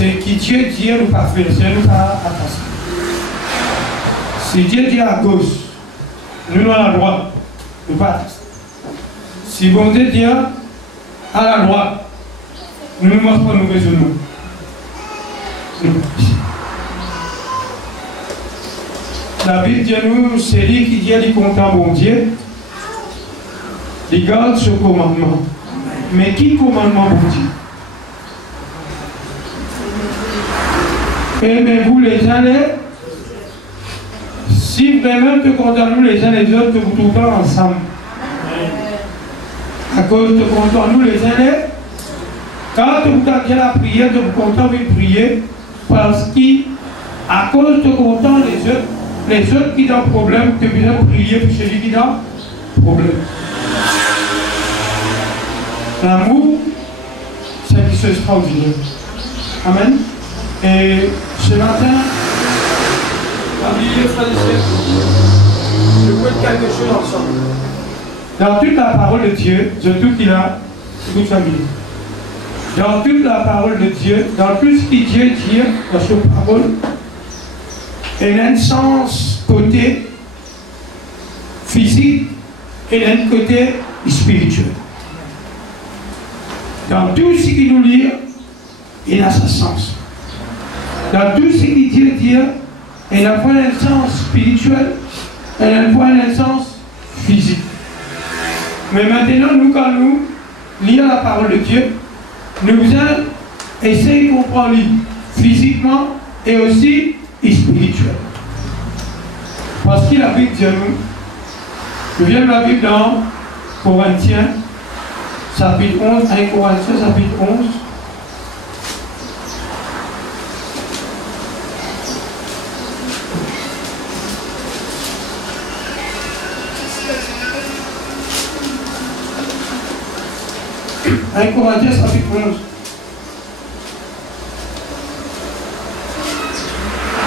c'est qui Dieu dit, nous pas faire, c'est nous pas attention. Si Dieu dit à gauche, nous à la droite, nous pas attention. Si bon Dieu dit à la droite, nous ne marchons pas nous raisonnons. La Bible dit nous, c'est lui qui dit, il content bon Dieu, il garde ce commandement. Mais qui commandement bon Dieu? Aimez-vous les uns les autres. Si vraiment que condamnons les uns les autres, que vous trouvez ensemble. À cause de condamnons les uns les autres. Quand vous avez la prière, vous comptez de prier, parce qu'à cause de content les autres qui ont problème, que vous avez prié pour celui qui a problème. L'amour, c'est quelque chose d'extraordinaire. Amen. Et ce matin, je veux quelque chose ensemble. Dans toute la parole de Dieu, surtout qu'il a, écoute ça bien. Dans toute la parole de Dieu, dans tout ce que Dieu dit dans sa parole, il y a un sens côté physique et un côté spirituel. Dans tout ce qu'il nous lit, il a ce sens. Dans tout ce qu'il Dieu dit, il a un sens spirituel, il a un sens physique. Mais maintenant, nous, quand nous lisons la parole de Dieu, nous allons essayer de comprendre physiquement et aussi spirituel. Parce qu'il a dit nous, je viens de la Bible dans Corinthiens, chapitre 11, 1 Corinthiens, chapitre 11. Un Corinthiens chapitre 11.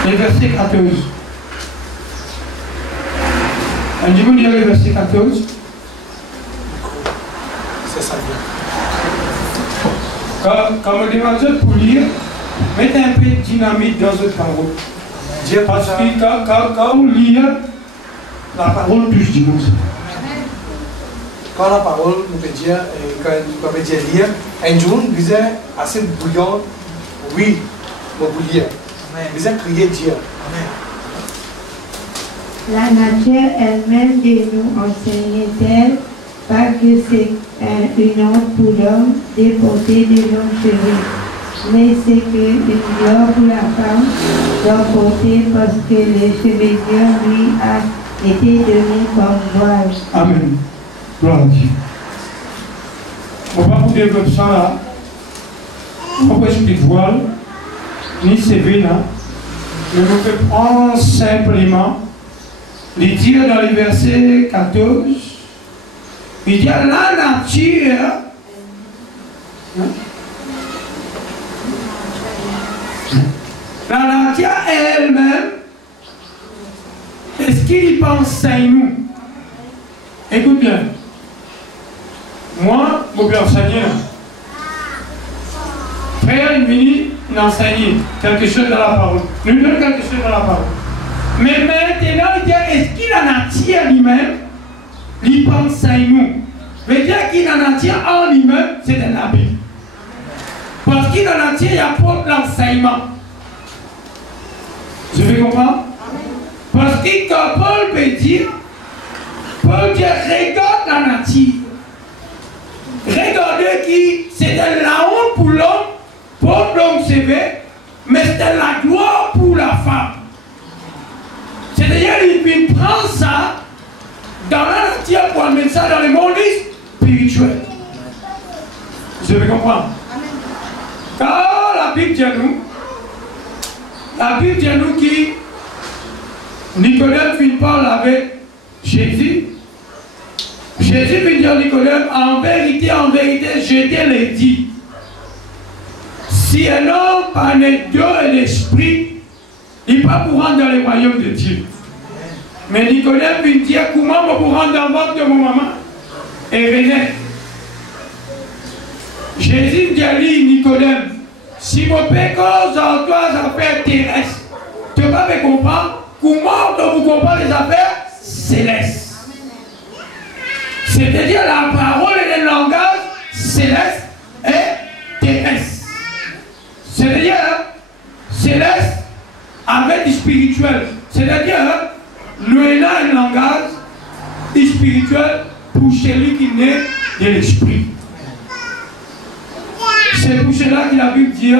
Et verset 14. Un du monde, il y a le verset 14. C'est ça. Quand on demande pour lire, mettez un peu de dynamite dans votre parole. Parce que quand on lit, la parole touche du monde. Quand la parole nous peut dire, quand on peut dire lire, un jour nous disait assez bouillant, oui, mon bouillir. Nous disait crier Dieu. La nature elle-même de nous enseigne-t-elle pas que c'est une honte pour l'homme de porter de longs cheveux, mais c'est qu'une gloire pour la femme doit porter parce que le chevelure lui a été donné comme voile. Amen. Gloire à Dieu. On va vous développer ça là. On va expliquer voile, ni CV là. Mais on peut prendre simplement les dire dans le verset 14. Il dit la nature. La nature elle-même, est-ce qu'il pense à nous? Écoute bien. Moi, je vais enseigner. Frère, il vient d'enseigner quelque chose dans la parole. Nous donnons quelque chose dans la parole. Mais maintenant, il dit, est-ce qu'il a nature lui-même? Il pense à nous. Mais dire qu'il a nature en lui-même, c'est de la Bible. Parce qu'il a nature, il y a propre l'enseignement. Je vais comprendre? Parce que quand Paul peut dire, Paul dit, regarde la nature. Regardez qui, c'était la honte pour l'homme, pour l'homme sévère, mais c'était la gloire pour la femme. C'est-à-dire, il prend ça dans la nature pour amener ça dans le monde spirituel. Je vais comprendre. Car la Bible dit à nous qui Nicodème finit par avec Jésus. Jésus veut dire à Nicodème, en vérité, je te l'ai dit. Si un homme par les Dieu et l'esprit, il ne peut pas rentrer dans le royaume de Dieu. Mais Nicodème veut dire, comment je peux rentrer dans le ventre de mon maman? Et venez. Jésus dit à lui, Nicodème, si mon pécose en toi les affaires terrestres, tu ne peux pas me comprendre comment on vous comprend les affaires célestes. C'est-à-dire la parole et le langage céleste et terrestre. C'est-à-dire céleste avec du spirituel. C'est-à-dire nous avons un langage spirituel pour celui qui naît de l'esprit. C'est pour cela que la Bible dit,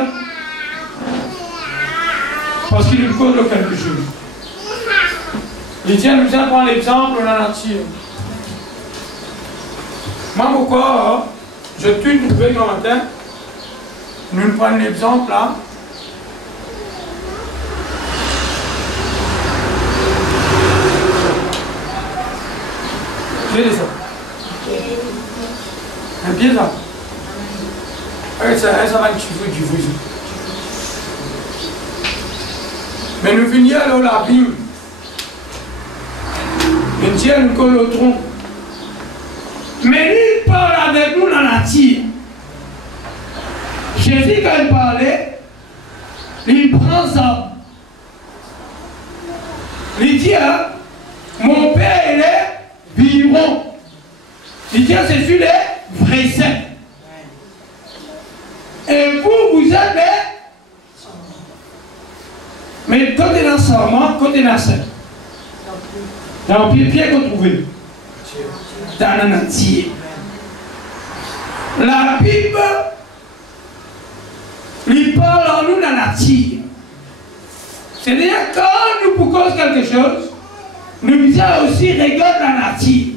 parce qu'il nous cause quelque chose. Il dit, nous allons prendre l'exemple de la nature. Moi, pourquoi je tue une nouvelle matin, nous prenons l'exemple là. J'ai ça. Un pied là. Ça va être du fouille. Mais nous venions à la Bible. Le Dieu nous colle au tronc. Mais lui, il parle avec nous dans la nature. Jésus, quand il parlait, il prend ça. Il dit, mon Père, il est vivant. Il dit, c'est sur les vrais saints. Et vous, vous êtes les... Mais quand il est dans serment, quand il est dans saint. Dans le pied qu'on trouvait. Dans la nature. La Bible, lui parle en nous dans la nature. C'est-à-dire, quand nous proposons quelque chose, nous disons aussi, regarde la nature.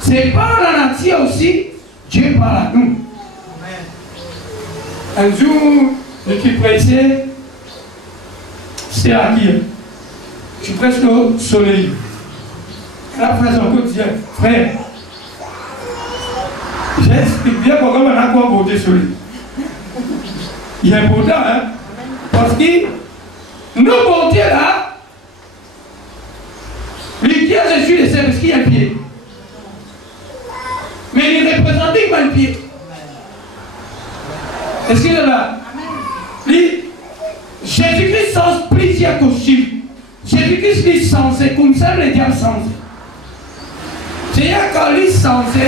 C'est par la nature aussi, Dieu parle à nous. Un jour, je suis pressé, c'est à qui? Je suis presque au soleil. La frère son côté dit, frère, j'explique bien pourquoi on a quoi voter sur lui. Il est important, hein? Parce que nous voter là, les pieds, je suis les parce qu'il y a un pied. Mais il représente pas le pied. Est-ce qu'il est là? Jésus-Christ sans plusieurs costumes. Jésus-Christ est censé, comme ça le diable censé. C'est-à-dire quand il est censé,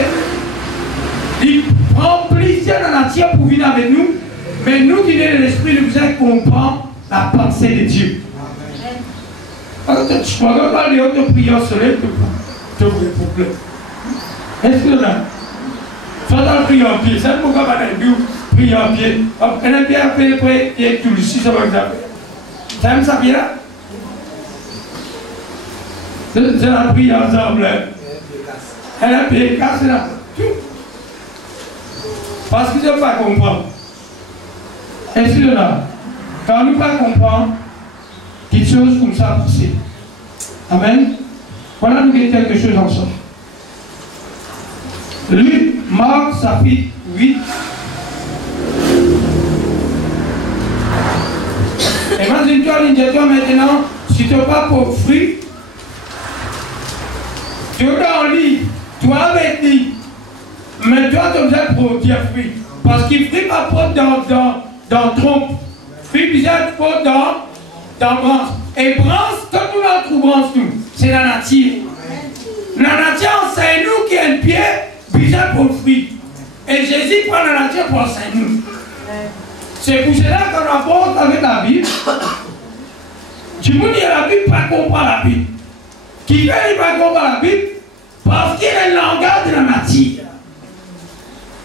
il prend plaisir dans la nature pour venir avec nous, mais nous qui sommes de l'esprit, nous devons comprendre la pensée de Dieu. Je ne peux pas aller de prière au soleil, te plaît. Est-ce que là? Soit dans le prier en pied, ça ne peut pas aller prier en pied. Elle a bien fait prier et tout le si ça va faire. Ça aime ça bien là? C'est la prière ensemble. Elle a bien cassé là. Parce que je ne peux pas comprendre. Est-ce que là, quand nous ne pas comprendre, quelque chose comme ça possible. Amen. Voilà, nous avons quelque chose ensemble. Luc, Marc, chapitre 8. Imagine-toi l'indicateur maintenant, si tu n'as pas pour fruit, tu es dans le lit, toi avec lui, mais toi tu as besoin pour dire fruit. Parce qu'il ne fruit pas dans le tronc, fruit bizarre pas dans branche. Et branche, comme nous la trouvons nous, c'est la nature. La nature, c'est nous qui avons un pied bizarre pour le fruit. Et Jésus prend la nature pour enseigner nous. C'est pour cela qu'on apporte avec la Bible. Du monde qui a la Bible, pas comprendre la Bible. Qui fait pas comprendre la Bible parce qu'il est le langage de la nature.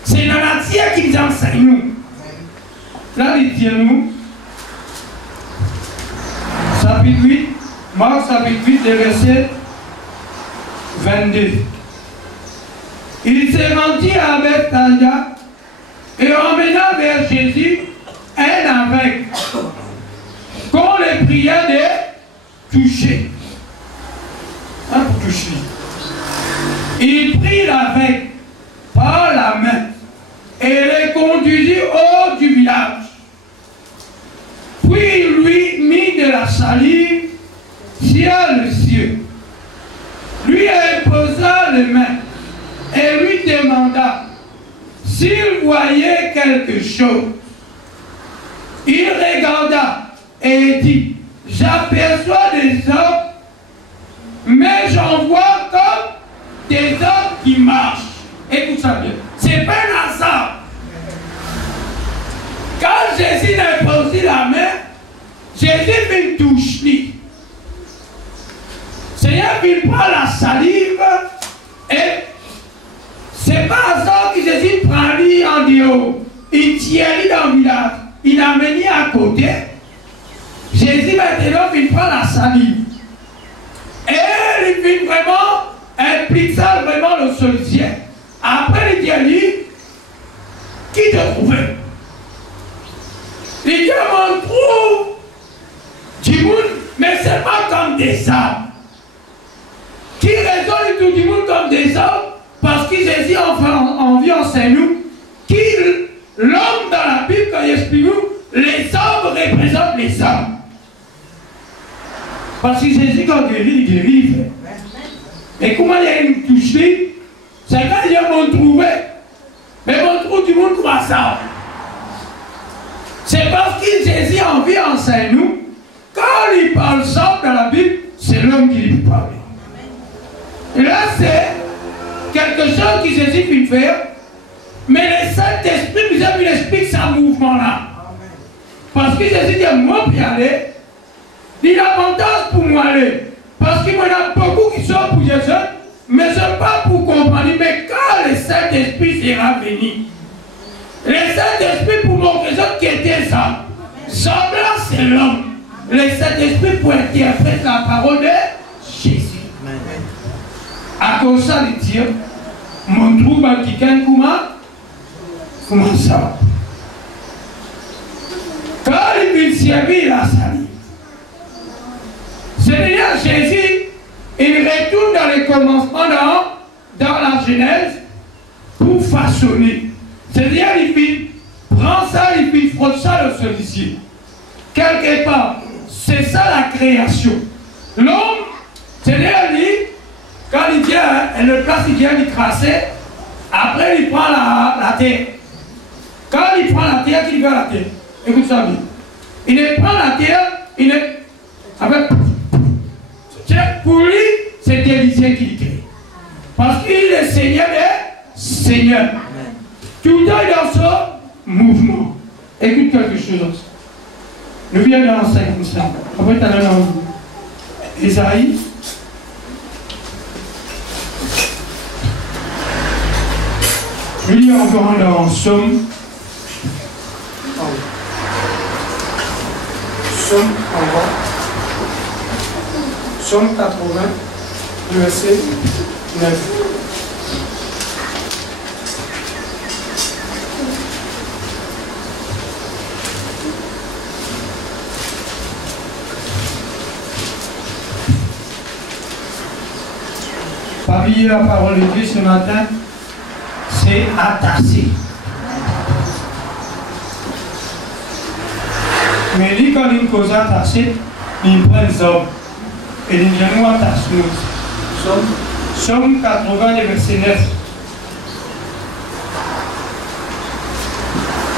C'est la nature qui nous enseigne nous. Là, il dit nous, chapitre 8, Marc chapitre 8, le verset 22. Il s'est rendu à Bethsaïda et emmena vers Jésus un aveugle qu'on les priait de toucher. Pour toucher. Il prit l'aveugle par la main et les conduisit hors du village. Puis il lui mit de la salive sur les cieux. Lui imposa les mains et lui demanda s'il voyait quelque chose. Il regarda et dit, j'aperçois des hommes, mais j'en vois comme des hommes qui marchent. Écoute ça bien. C'est pas un hasard. Quand Jésus a posé la main, Jésus vient toucher. Seigneur vient prendre la salive et c'est pas hasard que Jésus prend lui en dehors. Il tient lui dans le village. Il a mené à côté. Jésus maintenant vient prendre la salive. Et il vient vraiment implique ça vraiment le sollicien. Après il dit à lui, qui te trouvait? Il dit, on trouve du monde, mais c'est pas comme des hommes. Qui raisonne tout du monde comme des hommes? Parce que Jésus envie enseigne nous qui l'homme dans la Bible, quand il explique nous, les hommes représentent les hommes. Parce que Jésus, quand il guérit, il fait. Et comment il y a une touche, c'est quand il y a mon trouvé. Mais mon trou du monde croissant. C'est parce que Jésus envie enseigne nous, quand il parle ça dans la Bible, c'est l'homme qui lui parle. Et là, c'est quelque chose que Jésus peut faire, mais le Saint-Esprit, il explique ce mouvement-là. Parce que Jésus dit, moi, puis aller, il a avantage pour moi aller. Parce qu'il y en a beaucoup qui sont pour Jésus, mais ce n'est pas pour comprendre. Mais quand le Saint-Esprit sera venu, le Saint-Esprit pour montrer qui était ça. Semblant, c'est l'homme. Le Saint-Esprit pour interpréter la parole de Jésus. À cause ça, il dit, mon trouble qui gagne comment ça va? Quand il vient servir la salut, c'est-à-dire Jésus, il retourne dans les commencements dans la Genèse pour façonner. C'est-à-dire, il prend ça, il frotte ça le sollicite. Quelque part, c'est ça la création. L'homme, c'est-à-dire, quand il vient, le place, il vient lui crasser, après il prend la terre. Quand il prend la terre, il va à la terre. Écoute ça bien. Il prend la terre, pour lui, c'est Élisée qui crée. Parce qu'il est Seigneur des Seigneurs. Tout le temps dans ce mouvement. Écoute quelque chose. Nous venons dans 55. Après, tu as dans Isaïe. Je lis encore dans Somme. Somme en bas. Somme 80, verset 9. Parmi la parole de Dieu ce matin, c'est attaché. Mais lui, quand il cause attaché, il prend les hommes. Et il vient nous attacher. Somme 80, verset 9.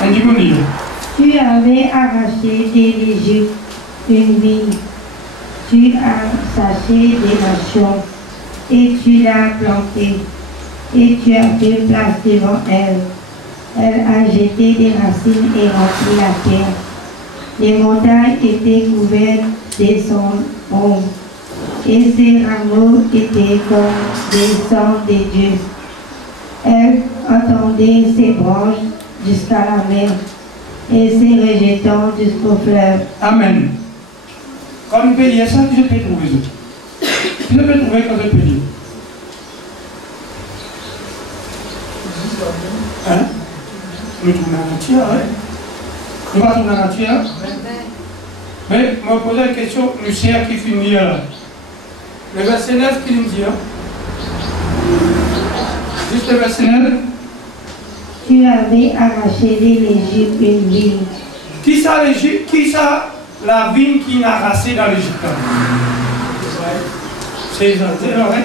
Un du monde. Tu avais arraché de l'Égypte une vigne. Tu as saché des nations. Et tu l'as plantée. Et tu as fait place devant elle. Elle a jeté des racines et rempli la terre. Les montagnes étaient couvertes de son ombre. Et ses rameaux étaient comme des sangs des dieux. Elle entendait ses branches jusqu'à la mer et ses rejetons jusqu'au fleuve. Amen. Comme il y a ça, je peux trouver. Je peux trouver quand je peux dire. Hein? Nous trouvons la nature, hein? Nous ne trouvons la nature. Mais je me pose la question, le chien qui finit là. Le verset 9 qui nous dit, hein? Juste le verset 9. Tu avais arraché de l'Égypte une vigne. Qui ça l'Égypte? Qui ça la vigne qui n'a arraché dans l'Égypte? C'est vrai.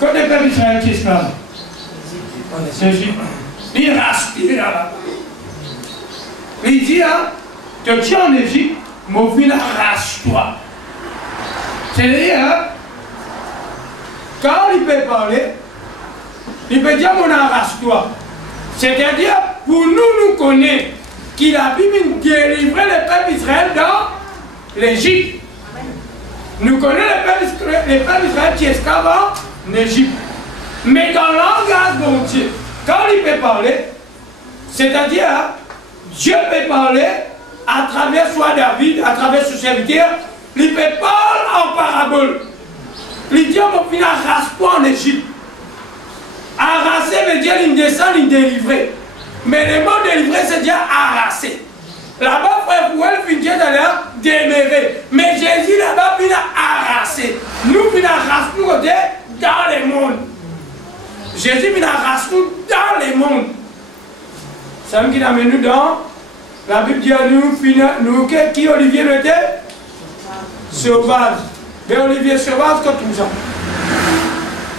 Quand les peuples d'Israël qui est là, c'est l'Égypte. Il reste, il est là. Il dit, hein, te tiens en Égypte, mon fils, arrache-toi. C'est-à-dire, quand il peut parler, il peut dire mon arrache-toi. C'est-à-dire, pour nous connaître qu'il a Bible délivré le peuple d'Israël dans l'Égypte. Nous connaissons les peuples d'Israël qui esclavent en Égypte. Mais dans le langage de Dieu, quand il peut parler, c'est-à-dire, Dieu peut parler à travers soit David, à travers son serviteur, il peut parler en parabole. Il dit, mon fils, arrache-toi en Égypte. Arraser veut dire une descend, une délivrer. Mais le mot délivrer, c'est dire arraser. Là-bas, frère Pouel, finit d'ailleurs démérer. Mais Jésus, là-bas, il a arrasé. Nous, il a arrasé nous dans le monde. Jésus, il a arrasé nous dans le monde. C'est ce qu'il a mis nous dans la Bible dit à nous qui Olivier le était sauvage. Mais Olivier sauvage, comme tout ça.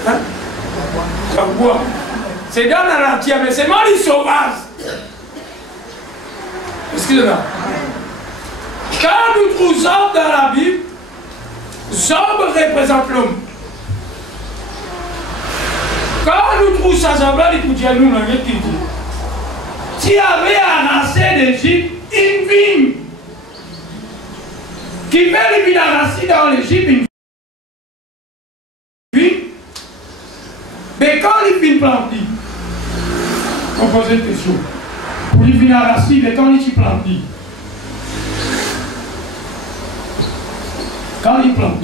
Hein? C'est dans la nature, mais c'est mal sauvage. Excusez-moi. Quand nous trouvons Job dans la Bible, Job représente l'homme. Quand nous trouvons ça, Job là, il dit à nous, tu avais arraché l'Égypte une vigne. Qui fait les vignes arrachées dans l'Égypte une vigne. Mais quand les vignes plantées, on pose une question. Pour les vignes arrachées, mais quand ils plantent, quand ils plantent,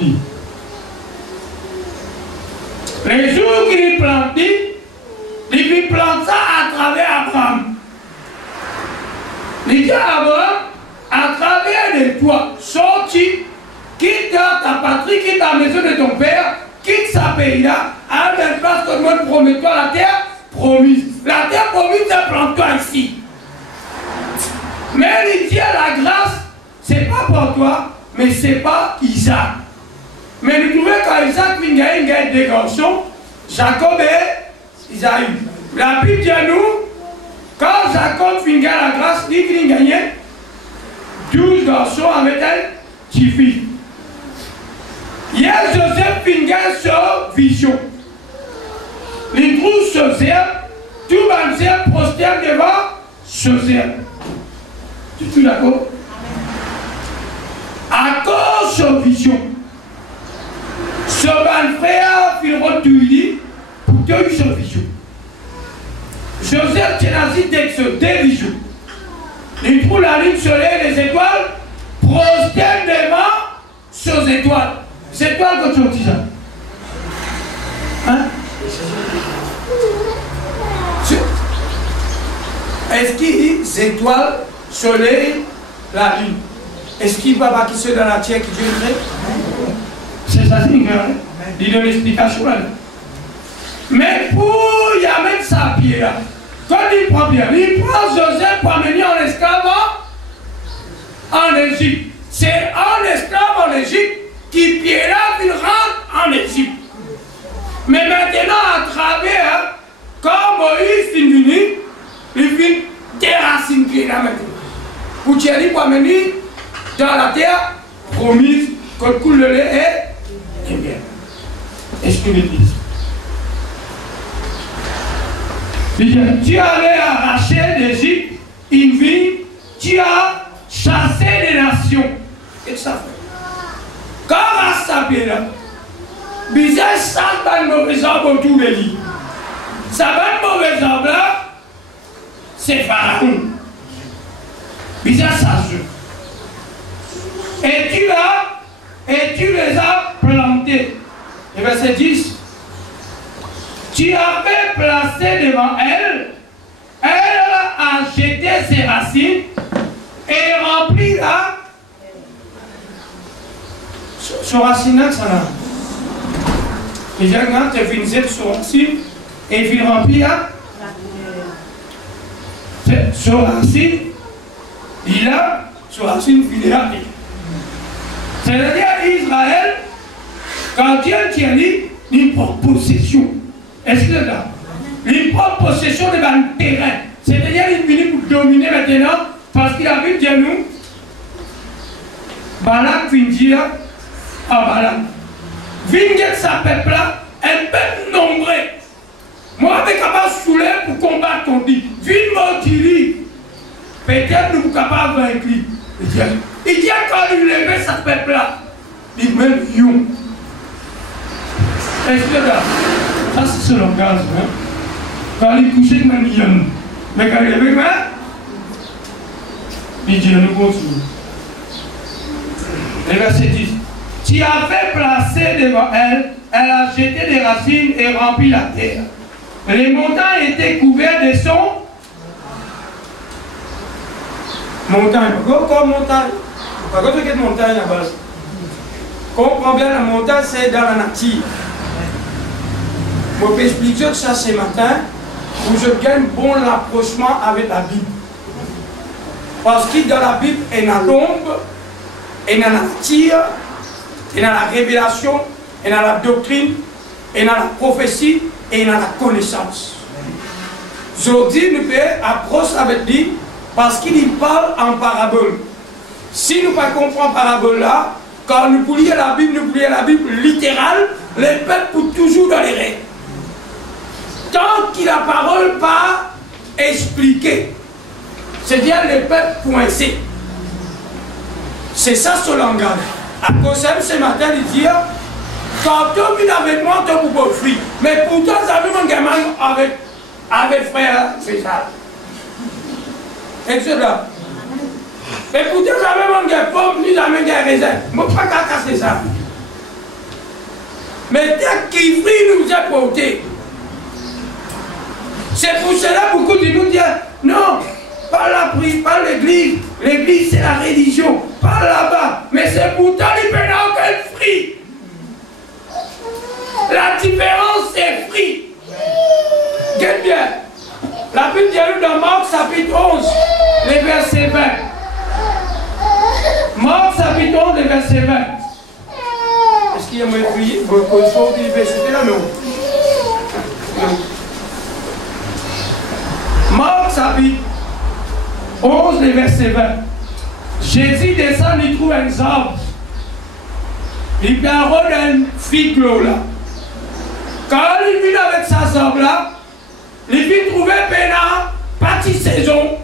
les jours qu'ils plantent, les vignes plantent ça à travers Abraham. Il dit à Abraham, à travers les toits, sortis, quitte ta patrie, quitte la maison de ton père, quitte sa pays-là, à un espace que moi promet-toi la terre promise. La terre promise, c'est plante-toi ici. Mais il dit à la grâce, c'est pas pour toi, mais c'est pas Isaac. Mais nous trouvons quand Isaac vient gagner des garçons, Jacob et Isaïe. La Bible dit à nous, quand Jacob finit la grâce, il vient gagner 12 garçons avec un petit fils. Hier, Joseph finit sur vision. Il trouve Joseph, tout le monde prosterne devant Joseph. Tu es d'accord? À cause de vision, ce frère, il retourne pour te dire sa vision. Joseph tient ainsi texte des visions. Il trouve la lune, le soleil, les étoiles, prosterne devant ces étoiles. Ces étoiles que tu dis ça. Hein? Est-ce qu'il dit étoiles, soleil, la lune? Est-ce qu'il va pas qui se dans la terre qui Dieu crée? C'est ça, c'est une grande. Il donne l'explication là. Mais pour y a même sa pierre, quand il prend pierre, il prend Joseph pour amener en esclave en Égypte. C'est en esclave en Égypte qui Pierre il rentre en Égypte. Mais maintenant, à travers, quand Moïse est venu, il vient déraciner Pierre maintenant. Pour Thierry pour amener dans la terre promise, qu'on coule le lait et bien. Est-ce que je dis? Tu avais arraché d'Égypte une ville, tu as chassé les nations. Et ça fait. Quand on a sapé là, bizarre, ça va une mauvaise arbre autour de lui. Ça va une mauvaise arbre là, c'est Pharaon. Bizarre, ça joue. Et tu les as plantés. Et verset 10. Tu avais placé devant elle, elle a jeté ses racines et rempli là. Ce racine-là, ça là. Et j'ai quand tu finissais son racine et il remplit là. Ce racine, il a, ce racine, il est là. C'est-à-dire Israël, quand Dieu tient dit, il prend possession. Est-ce que c'est là? Il prend possession de le terrain. C'est-à-dire qu'il finit pour dominer maintenant, parce qu'il a vu Dieu nous, Balak vient dire à Balak, viens sa peuple là, un peuple nombreux. Moi, je suis capable de soulever pour combattre ton dit. Viens me dire, peut-être nous sommes capables de vaincre. Il dit quand il levait sa peuple là, il met Youm. Est-ce que là, ça c'est ce langage, hein? Quand il couchait, il met Youm. Mais quand il levait, il dit, nous continuons. Le verset 10. Tu avais placé devant elle, elle a jeté des racines et rempli la terre. Les montagnes étaient couvertes de son montagne. Pourquoi montagne? Pourquoi tu as montagne à base? Comprends bien, la montagne c'est dans la nature. Je peux expliquer ça ce matin où je gagne bon rapprochement avec la Bible. Parce que dans la Bible, il y a l'ombre, il y a la nature, il y a la révélation, il y a la doctrine, il y a la prophétie et il y a la connaissance. Aujourd'hui, nous pouvons approcher avec lui parce qu'il parle en parabole. Si nous ne comprenons pas parabole là, quand nous pouvons lire la Bible littérale, les peuples sont toujours dans les rêves. Tant que la parole pas expliquée, c'est-à-dire les peuples coincés. C'est ça son langage. À cause de ce matin, il dit, quand tu viens avec moi, tu peux pas fuir. Mais pourtant, ça veut mon gamin avec frère, c'est ça. Et c'est là. Mais pourtant, ça veut mon gamin pomme, ni ça veut mon gamin raisin. Je ne peux pas casser ça. Mais dès qu'il frit, nous a porté. C'est pour cela que beaucoup de nous disent, non, pas la prière, pas l'église. L'église, c'est la religion. Pas là-bas. Mais c'est pourtant les pénaux qu'elle frit. La différence, c'est frit. Qu'est-ce bien? La Bible dit dans Marc chapitre 11, les versets 20. Marc chapitre 11, les versets 20. Est-ce qu'il y a moyen de prier? Il faut l'université là, non? Marc chapitre 11, les versets 20. Jésus descend, il trouve un arbre. Il parle d'un figue là. Quand il vient avec sa arbre là, il vient trouver Pénard, partie saison.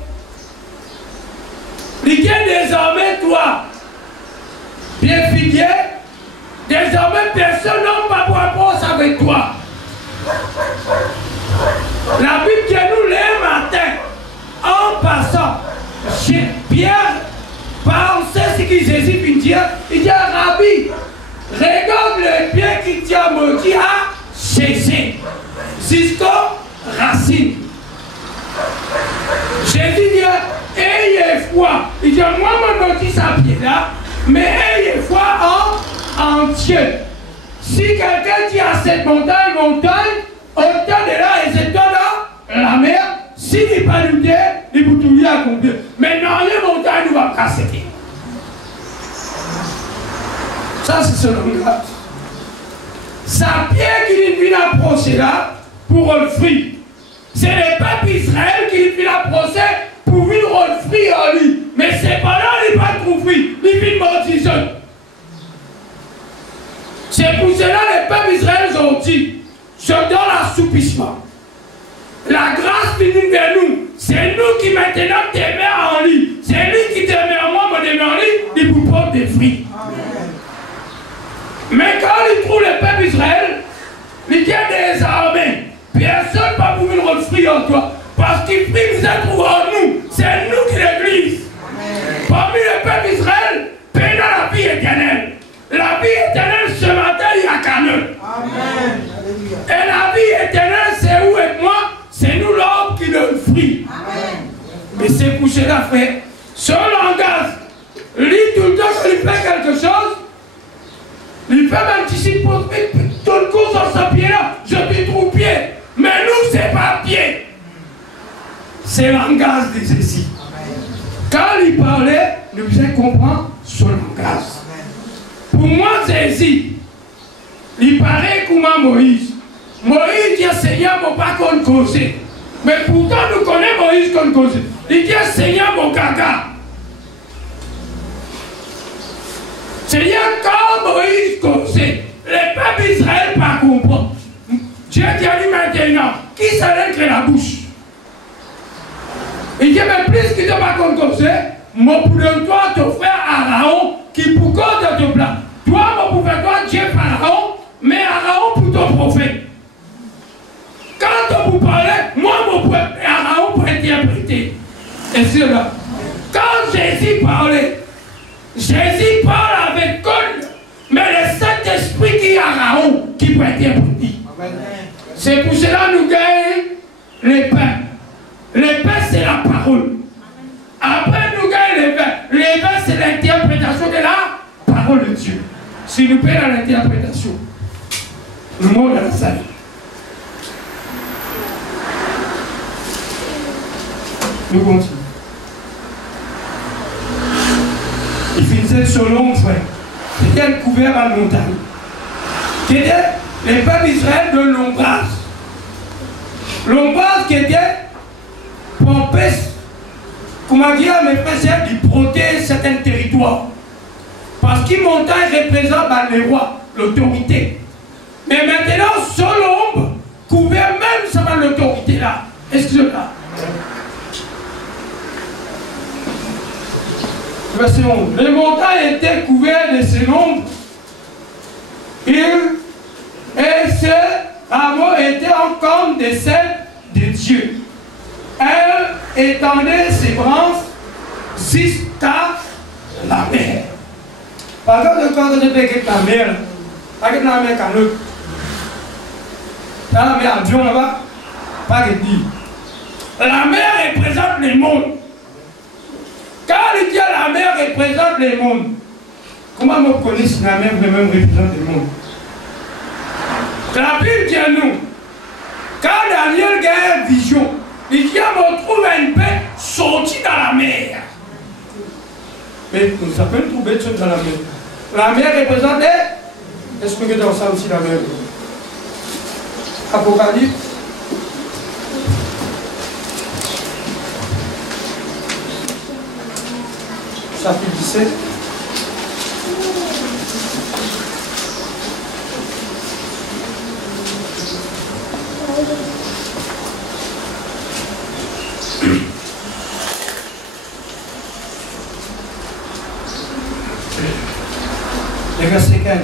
Il dit désormais toi, bien figuier, désormais personne n'a pas pour rapport avec toi. La Bible dit nous les matins, en passant, Pierre pensait ce que Jésus vient dire. Il dit Rabbi, regarde le pied qui tient maudit à cesser. Jusqu'aux racines. Jésus dit ayez foi. Il dit moi mon maudit sa pied là, mais ayez foi en entier. Si quelqu'un dit à cette montagne, autant de là et c'est dans la mer, s'il n'est pas luté, il peut tout à combien. Mais dans les montagnes, il va casser. Ça, c'est ce langage. Sa pierre qui vient approcher là pour le fruit. C'est le peuple Israël qui vient approcher pour venir le fruit en lui. Mais c'est pas là qu'il va trouver fruit. Il vient mortiser. C'est pour cela que les peuples Israël ont dit. Je donne l'assoupissement. La grâce vient vers nous. C'est nous qui maintenant demeurons en lui. C'est lui qui demeure en moi, moi demeure en lui, il vous porte des fruits. Amen. Mais quand il trouve le peuple Israël, il y a des armées. Personne ne va pouvoir le fruit en toi. Parce qu'il nous a trouvé en nous. C'est nous qui l'église. Parmi le peuple Israël, pénal la vie éternelle. La vie éternelle ce matin, il y a qu'un eux. Amen. Et la vie éternelle, c'est où et moi? C'est nous l'homme qui donne fruit. Amen. Mais c'est pour cela, frère, ce langage, lui, tout le temps, quand il fait quelque chose, il fait même si tout le coup sur ce pied-là, je te trouve pied. Mais nous, c'est pas pied. C'est le langage de ceci. Quand il parlait, nous devons comprendre ce langage. Pour moi, Jésus, il paraît comme Moïse. Moïse dit Seigneur, mon pas qu'on cause. Mais pourtant, nous connaissons Moïse qu'on cause. Il dit Seigneur, mon caca. Seigneur, quand Moïse causait, les peuples d'Israël pas comprendre. Dieu dit maintenant, qui s'allait créer la bouche? Il dit, mais plus qu'il ne va pas causer, moi pour toi, ton frère Aaron, qui pour cause de ton plan. Toi, moi pour faire toi, Dieu Pharaon, mais Aaron pour ton prophète. Quand on vous parlait, moi, mon Aaron pour interpréter. Et c'est là. Quand Jésus parlait, Jésus parle avec code, mais le Saint-Esprit qui est Aaron qui peut interpréter. C'est pour cela que nous gagnons les pains. Les pains, c'est la parole. Après, nous gagnons les pains. Les pains, c'est l'interprétation de la parole de Dieu. Si nous payons l'interprétation, nous mourons dans la salle. Nous continuons. Il finissait sur long, frère. C'était le couvert à la montagne. C'était les peuples d'Israël de l'ombrage. L'ombrage qui était pour empêcher, comment dire, mes frères, de protéger certains territoires. Parce que montagne représente les rois, l'autorité. Mais maintenant, sur l'ombre, couvert même ça l'autorité là. Excusez-moi. Verset 11. Les montagnes étaient couvertes de ces nombres. Et ce rameau était en comme des cèdres de Dieu. Elle étendait ses branches jusqu'à la mer. Par contre, quand on est la mer, pas que la mer canot. Dans la mer avion là-bas, pas que dit. La mer représente le monde. Quand il dit la mer représente le monde, comment vous connaissez si la mer vraiment représente le monde? La Bible dit à nous, quand Daniel gagne une vision, il dit on trouve une bête sortie dans la mer. Mais nous appelons trouver une bête dans la mer. La mer représente, est-ce que vous dans ça aussi la mer? Apocalypse. Chapitre 17. Le verset 15.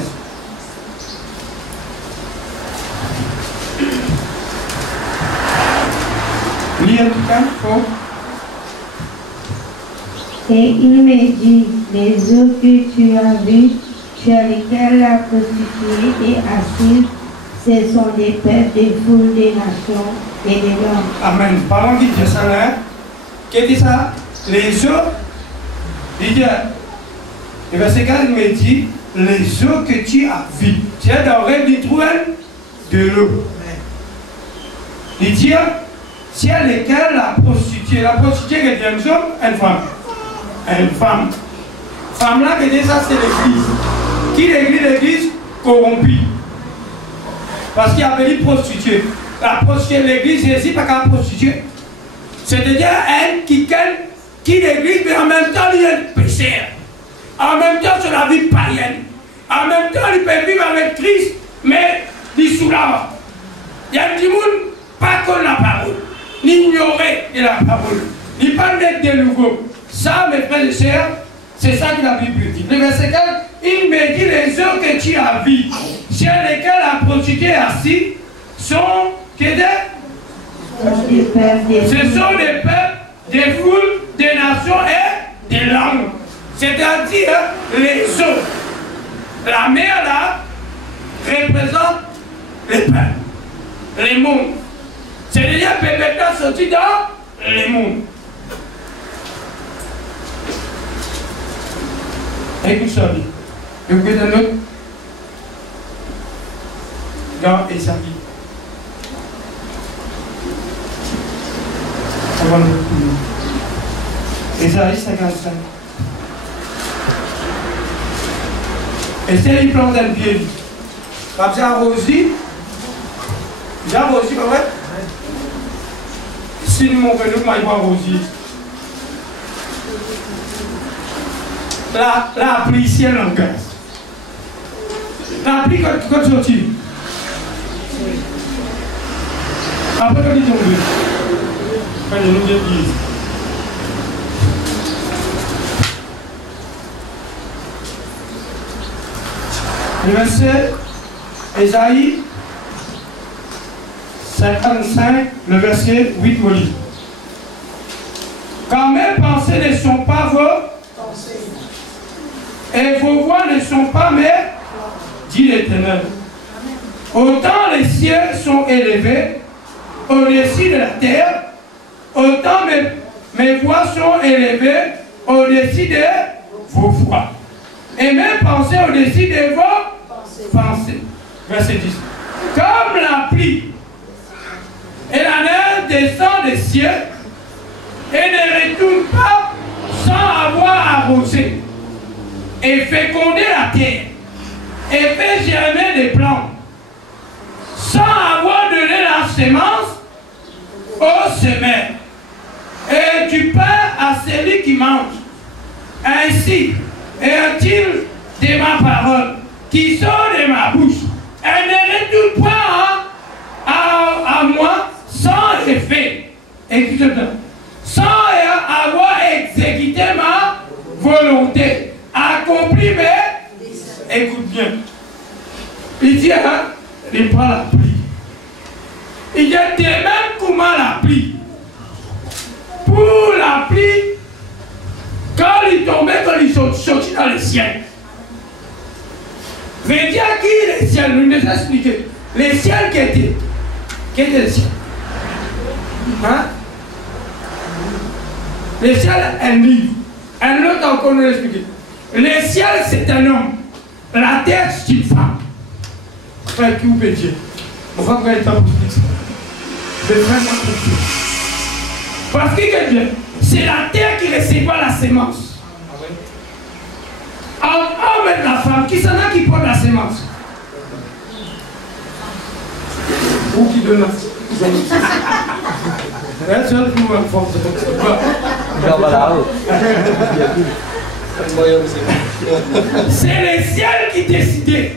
Lis en tout cas, faut. Et il me dit, les eaux que tu as vues, sur lesquelles la prostituée est assise, ce sont des peuples, des foules, des nations et des langues. Amen. Parlons de Dieu, ça là. Qu'est-ce que ça? Les eaux, il dit, le verset 15 me dit, les eaux que tu as vues. Tu es dans le rêve du trou de l'eau. Il dit, c'est lesquelles la prostituée qui est un homme, une femme. Une femme. Femme là, que ça c'est l'église. Qui l'église corrompue. Parce qu'il y avait dit prostituée. La prostituée de l'église, c'est ici pas qu'un prostituée. C'est-à-dire elle qui l'église, mais en même temps, il y a un pécheur. En même temps, c'est la vie païenne. En même temps, il peut vivre avec Christ, mais il soulage. Il y a du monde, pas comme la parole, ni ignorer de la parole, ni pas d'être de nouveau. Ça, mes frères et sœurs, c'est ça que la Bible dit. Le verset 4, il me dit les eaux que tu as vues, sur lesquelles la prostituée est assise, sont que ce sont des peuples, des foules, des nations et des langues. C'est-à-dire les eaux. La mer là représente les peuples, les mondes. C'est-à-dire que maintenant sorti dans les mondes. Écoute ça bien. Et vous voyez un autre? Dans Ésaïe. Ésaïe 55. Et c'est les plans d'un pied. Comme j'ai arrosé. J'ai arrosé, pas vrai? Si nous m'avons fait, nous m'avons arrosé. La pluie ciel en gaz. La pluie quand sortit. Après quand il est tombé. Quand il nous dit. Le verset Ésaïe 55, le verset 8 vous lit. Car mes pensées ne sont pas vos pensées, et vos voix ne sont pas mes, dit l'Éternel. Autant les cieux sont élevés au-dessus de la terre, autant mes voix sont élevées au-dessus de vos voix. Et mes pensées au-dessus de vos pensées. Verset 10. Comme la pluie et la neige descend des cieux et ne retourne pas sans avoir arrosé et fécondé la terre et fait germer des plantes sans avoir donné la sémence aux semeurs et du pain à celui qui mange. Ainsi est-il de ma parole qui sort de ma bouche. Elle ne retourne pas à moi sans effet. Écoutez-moi. Sans avoir exécuté ma volonté. Accompli mes... Écoute bien. Il dit, hein, il prend la pluie. Il dit, de même comment la pluie. Pour la pluie, quand il tombait, quand il sortit dans le ciel. Je veux dire qui les ciels, nous nous expliquer. Les ciels qui étaient les ciels. Hein? Les ciels, un livre. Un autre encore nous l'expliquer. Les ciels, c'est un homme. La terre, c'est une femme. Frère, qui vous peut dire? On va prendre le temps pour expliquer ça. C'est vraiment compliqué. Parce que c'est la terre qui recevra la sémence. Entre l'homme et la femme, qui s'en a qui porte la sémence? Ou qui donne la sémence? C'est les ciels qui décidaient.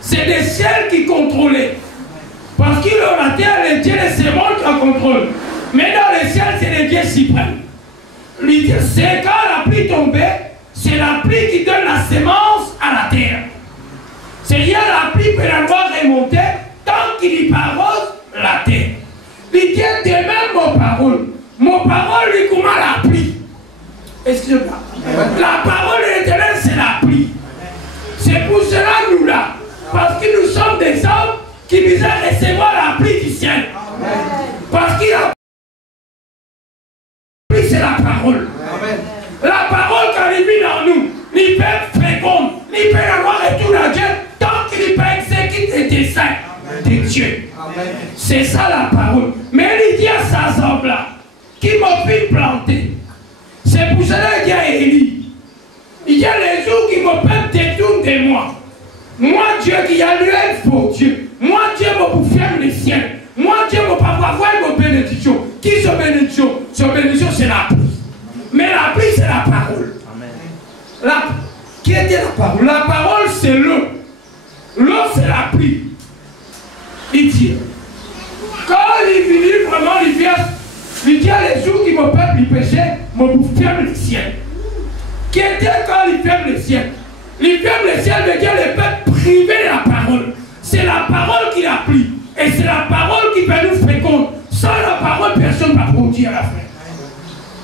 C'est les ciels qui contrôlaient. Parce que dans la terre, les dieux de ce monde qui contrôlent. Mais dans le ciel, c'est les dieux suprêmes. C'est quand la pluie tombait, c'est la pluie qui donne la sémence à la terre. C'est-à-dire la pluie peut l'avoir remonté tant qu'il y arrose la terre. Il dit de même mon parole. Mon parole lui comment la pluie. Excusez-moi. La parole de l'Éternel, c'est la pluie. C'est pour cela nous là. Parce que nous sommes des hommes qui visent à recevoir la pluie du ciel. Parce que la pluie, c'est la parole. La parole, quand elle vit dans nous, il peut être féconde, il peut avoir retour à Dieu tant qu'il peut exécuter des desseins de Dieu. C'est ça la parole. Mais il dit à sa semble là, qui m'a fait planter. C'est pour cela qu'il y a Élie. Il y a les jours qui me peuvent détourner de moi. Moi, Dieu qui a l'œil pour Dieu. Moi, Dieu m'a pour faire le ciel. Moi, Dieu m'a pas voir mon bénédiction. Qui sont bénédiction? Son bénédiction, c'est la pluie. Mais la pluie, c'est la parole. Qui était la parole? La parole, c'est l'eau. L'eau, c'est la pluie. Il dit, quand il finit vraiment, il dit à les jours qui me peuplent le péché, me ferme le ciel. Qui était quand il ferme le ciel? Il ferme le ciel veut dire le peuple privé de la parole. C'est la parole qui la plie. Et c'est la parole qui va nous féconder. Sans la parole, personne ne va produire à la fin.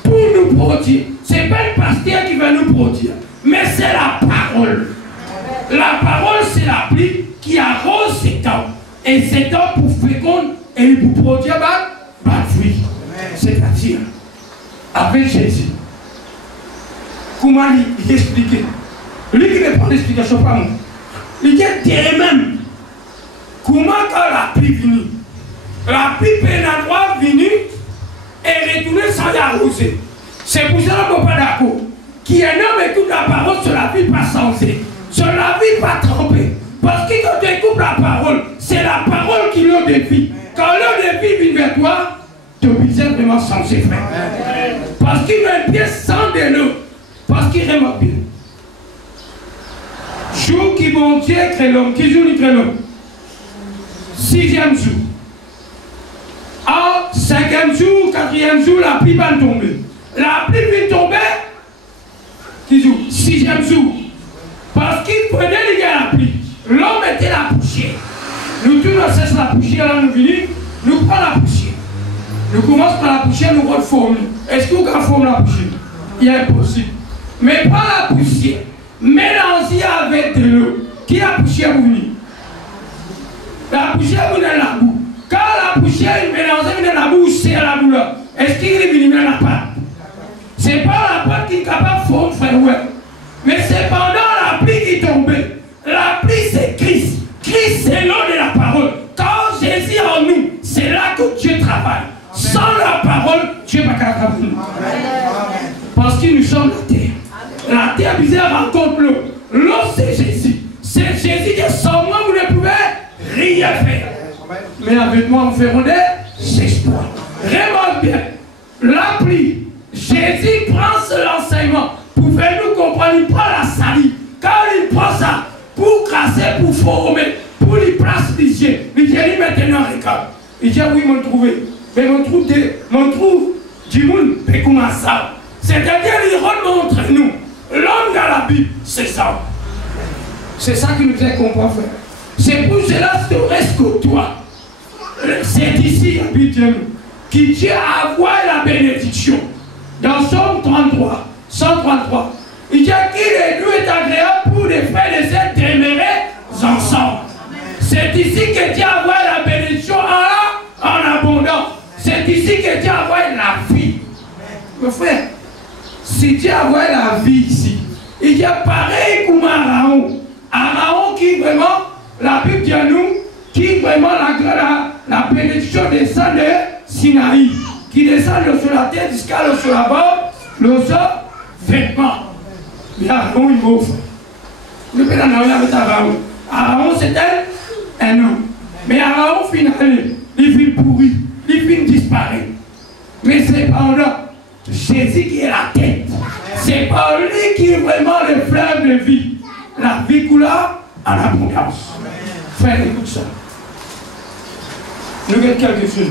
Pour nous produire, ce n'est pas le pasteur qui va nous produire, mais c'est la parole. La parole, c'est la pluie qui arrose ces temps. Et ces temps pour féconder et pour produire ma fruit. C'est-à-dire, avec Jésus, comment il expliquait? Lui qui ne prend l'explication pas moi. Il dit même comment quand la pluie finit, la pluie peut un endroit venir et retourner sans arroser. C'est pour cela qu'on n'est pas d'accord. Qui un homme écoute la parole, cela ne vit pas sensé. Cela ne vit pas trempé. Parce que quand tu écoutes la parole, c'est la parole qui l'eau de vie. Quand l'eau de vie vient vers toi, tu es bizarrement sensé, frère. Parce qu'il veut un pied sans de l'eau. Parce qu'il remonte bien. Jour qui bon Dieu crée l'homme, qui jour il crée l'homme? 6e jour. En 5e jour, 4e jour, la pluie va tomber. La pluie va tomber, qui jour? 6e jour. Parce qu'il prenait les gars la pluie. L'homme était la poussière. Nous tous nous cessons la poussière, là nous venons, nous prenons la poussière. Nous commençons par la poussière, nous reformons. Est-ce que vous pouvez former la poussière? Il est impossible. Mais pas la poussière. Mélangez avec de l'eau. Qui la poussière vous venez? La poussière vous dans la boue. Quand la poussière est mélangée dans la boue, c'est la boue là. Est-ce qu'il est venu dans la pâte? C'est pas la pâte qui est capable de former, frère, ouais. Mais c'est pendant la pluie qui est tombée. La pluie, c'est Christ. Christ, c'est l'eau de la parole. Quand Jésus est en nous, c'est là que Dieu travaille. Sans la parole, Dieu ne va pas travailler. Parce que nous sommes la terre. La terre bizarre rencontre l'eau. L'eau, c'est Jésus. C'est Jésus qui est sans moi, vous ne pouvez rien faire. Mais avec moi, nous ferons des exploits. Vraiment bien. La pluie, Jésus prend l'enseignement. Pouvez-nous comprendre? Il prend la salive. Quand il prend ça, pour crasser, pour former, pour lui placer les yeux, il dit maintenant, regarde. Il dit oui, m'en trouver. Mais mon trou du monde, mais comment ça? C'est-à-dire, il remontre nous. L'homme dans la Bible, c'est ça. C'est ça qui nous fait comprendre, frère. C'est pour cela que tu restes que toi. C'est ici, la Bible de nous, qui Dieu a envoyé la bénédiction. Dans Somme 33, 133, il dit qu'il est doux et agréable pour les frères et sœurs demeurer ensemble. C'est ici que Dieu a envoyé la bénédiction en abondance. C'est ici que Dieu a envoyé la vie. Mon frère, si Dieu a envoyé la vie ici, il y a pareil comme Aaron. Aaron qui vraiment, la Bible dit à nous, qui vraiment la bénédiction descend de Sinaï, qui descend sur la tête jusqu'à sur la barbe, le vêtement. Mais Aaron, il m'offre. Le père avec Aaron. Aaron, c'était un homme. Mais Aaron, finalement, il finit pourri, il finit disparaître. Mais c'est pendant Jésus qui est la tête. C'est par lui qui est vraiment le fleuve de vie. La vie coule en abondance. Frère, écoute ça. Nous avons quelque chose.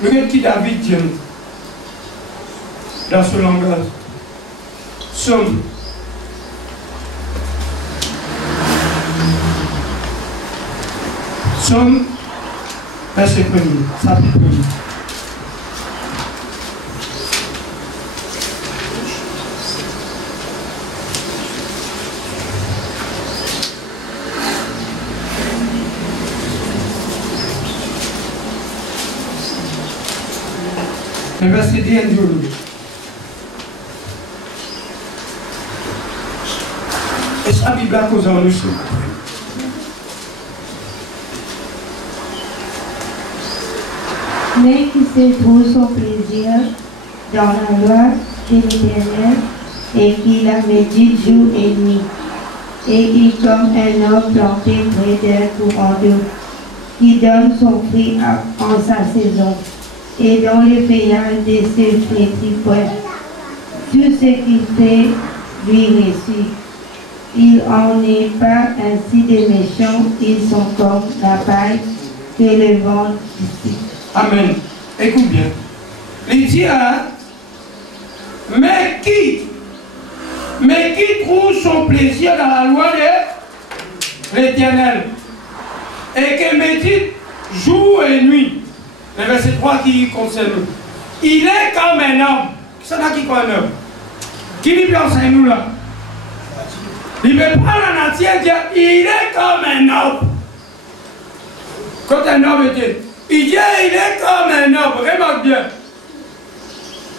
Nous avons qui David dit dans ce langage. Somme. Somme, verset 1er, chapitre 1er. Le verset 10 est dur. Est-ce que la Bible a causé en nous? Mais qui se trouve son plaisir dans la loi de l'Éternel et qui la médite jour et nuit, et qui comme un arbre planté près d'un courant d'eau, qui donne son fruit en sa saison, et dont les feuillages ne se flétrit point. Tout ce qu'il fait lui réussit. Il en est pas ainsi des méchants, ils sont comme la paille que le vent dissipe. Amen. Écoute bien. Il dit, mais qui trouve son plaisir dans la loi de l'Éternel et qui médite jour et nuit. Le verset 3 qui concerne. Il est comme un homme. C'est là qui connaît un homme. Qui dit bien c'est nous là? Il me prend la nature et dit, il est comme un homme. Quand un homme était, il dit, il est comme un homme. Remarque bien.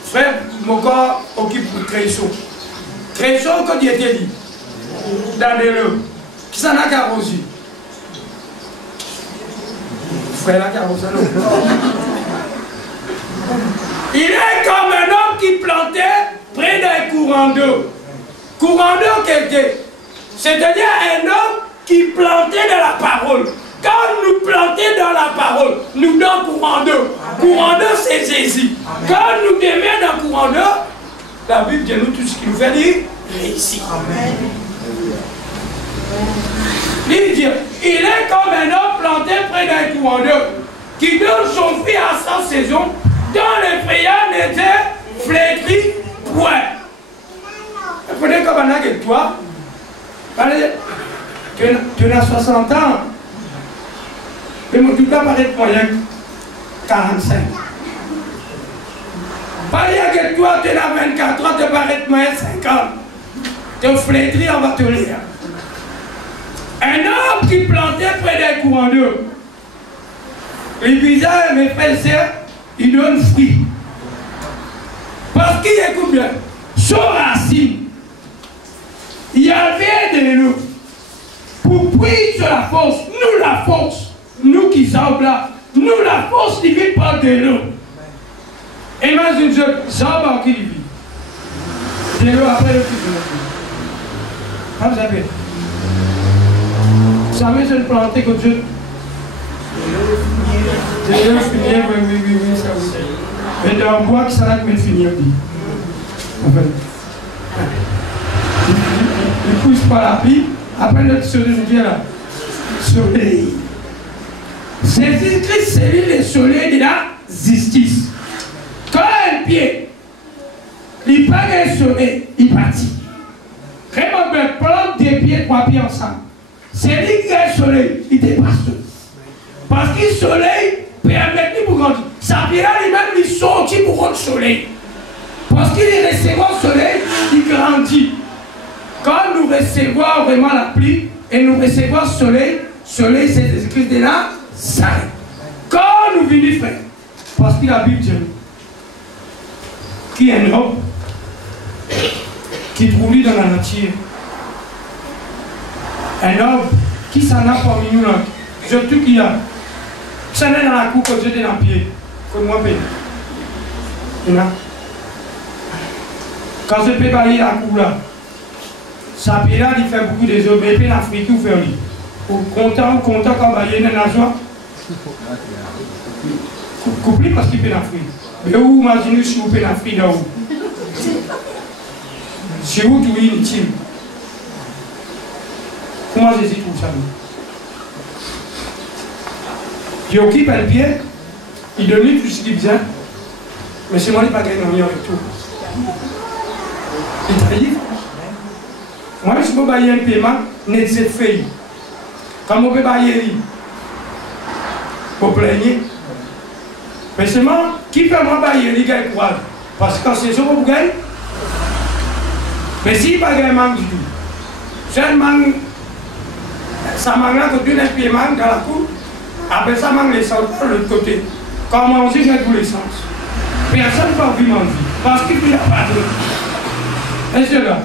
Frère, mon corps occupe de création. Création, quand il était dit, dans les lieux, qui s'en a carrosé. Frère, la carrosse, il est comme un homme qui plantait près d'un courant d'eau. Courant d'eau qu'était. C'est-à-dire un homme qui plantait dans la parole. Quand nous plantons dans la parole, nous donnons courant d'eau. Courant d'eau, c'est Jésus. Quand nous demeurons dans courant d'eau, la Bible dit nous tout ce qui nous fait dire réussir. Amen. Il dit, il est comme un homme planté près d'un courant d'eau, qui donne son fruit à sa saison, dont le feuillard n'était flétri point. Prenez comme un avec toi. Tu as 60 ans. Et mon tout cas paraît moyen 45. Pareil avec toi, tu as 24 ans, tu paraît moyen 50. Tu flétris, on va te lire. Un homme qui plantait près d'un courant d'eau. Les bizarres, mes frères et sœurs, il donne fruit. Parce qu'il écoute bien, son racine, il y avait de l'eau. Pour prier sur la force, nous qui sommes là, nous la force divine par de l'eau. Imagine, Jean qui vit. De l'eau après le fils de l'eau. Comment vous appelez? Vous savez, je ne plantais que Dieu. C'est le finir, oui, ça aussi. Mais dans le bois qui s'arrête, mais finir, dit. Il pousse par la pluie, après notre soleil, là. Soleil. Jésus-Christ, c'est lui le soleil de la justice. Quand un pied, il part un soleil, il partit. Vraiment, plante des pieds, 3 pieds ensemble. C'est lui qui a un soleil, il dépasse tout. Parce que le soleil permet de grandir. Ça vient lui-même, il sortit pour le soleil. Parce qu'il recevra le soleil, il grandit. Quand nous recevons vraiment la pluie et nous recevons le soleil, c'est Jésus-Christ de la Nazareth. Quand nous venons faire, parce que la Bible dit, qui est un homme qui trouve dans la nature, un homme qui s'en a parmi nous là, surtout qui a, ça n'est dans la cour que Dieu est dans le pied, comme moi, quand je peux bailler la cour là, ça peut là, il fait beaucoup de choses, mais il fait l'Afrique, il fait lui. Content quand bailler dans la joie. Couplé parce qu'il fait l'Afrique. Mais où imaginez si vous faites l'Afrique là où? C'est où tu es intime? Comment Jésus trouve ça? Il occupe un pied, il donne tout ce qu'il besoin, mais c'est moi qui n'ai pas gagné avec tout. Il t'a dit? Moi, je peux bailler un paiement, n'est pas fait. Quand on peut bailler, pour plaigner. Mais seulement, qui peut moi bailler, il gagne courage. Parce que quand c'est ça, vous gagnez. Mais s'il n'y a pas de manque du tout, c'est un manque, ça manque là, que tu as un paiement dans la cour, après ça manque l'essence de l'autre côté. Quand on mange, il y a tout l'essence. Personne ne peut vivre en vie. Parce qu'il n'y a pas de. Et c'est là.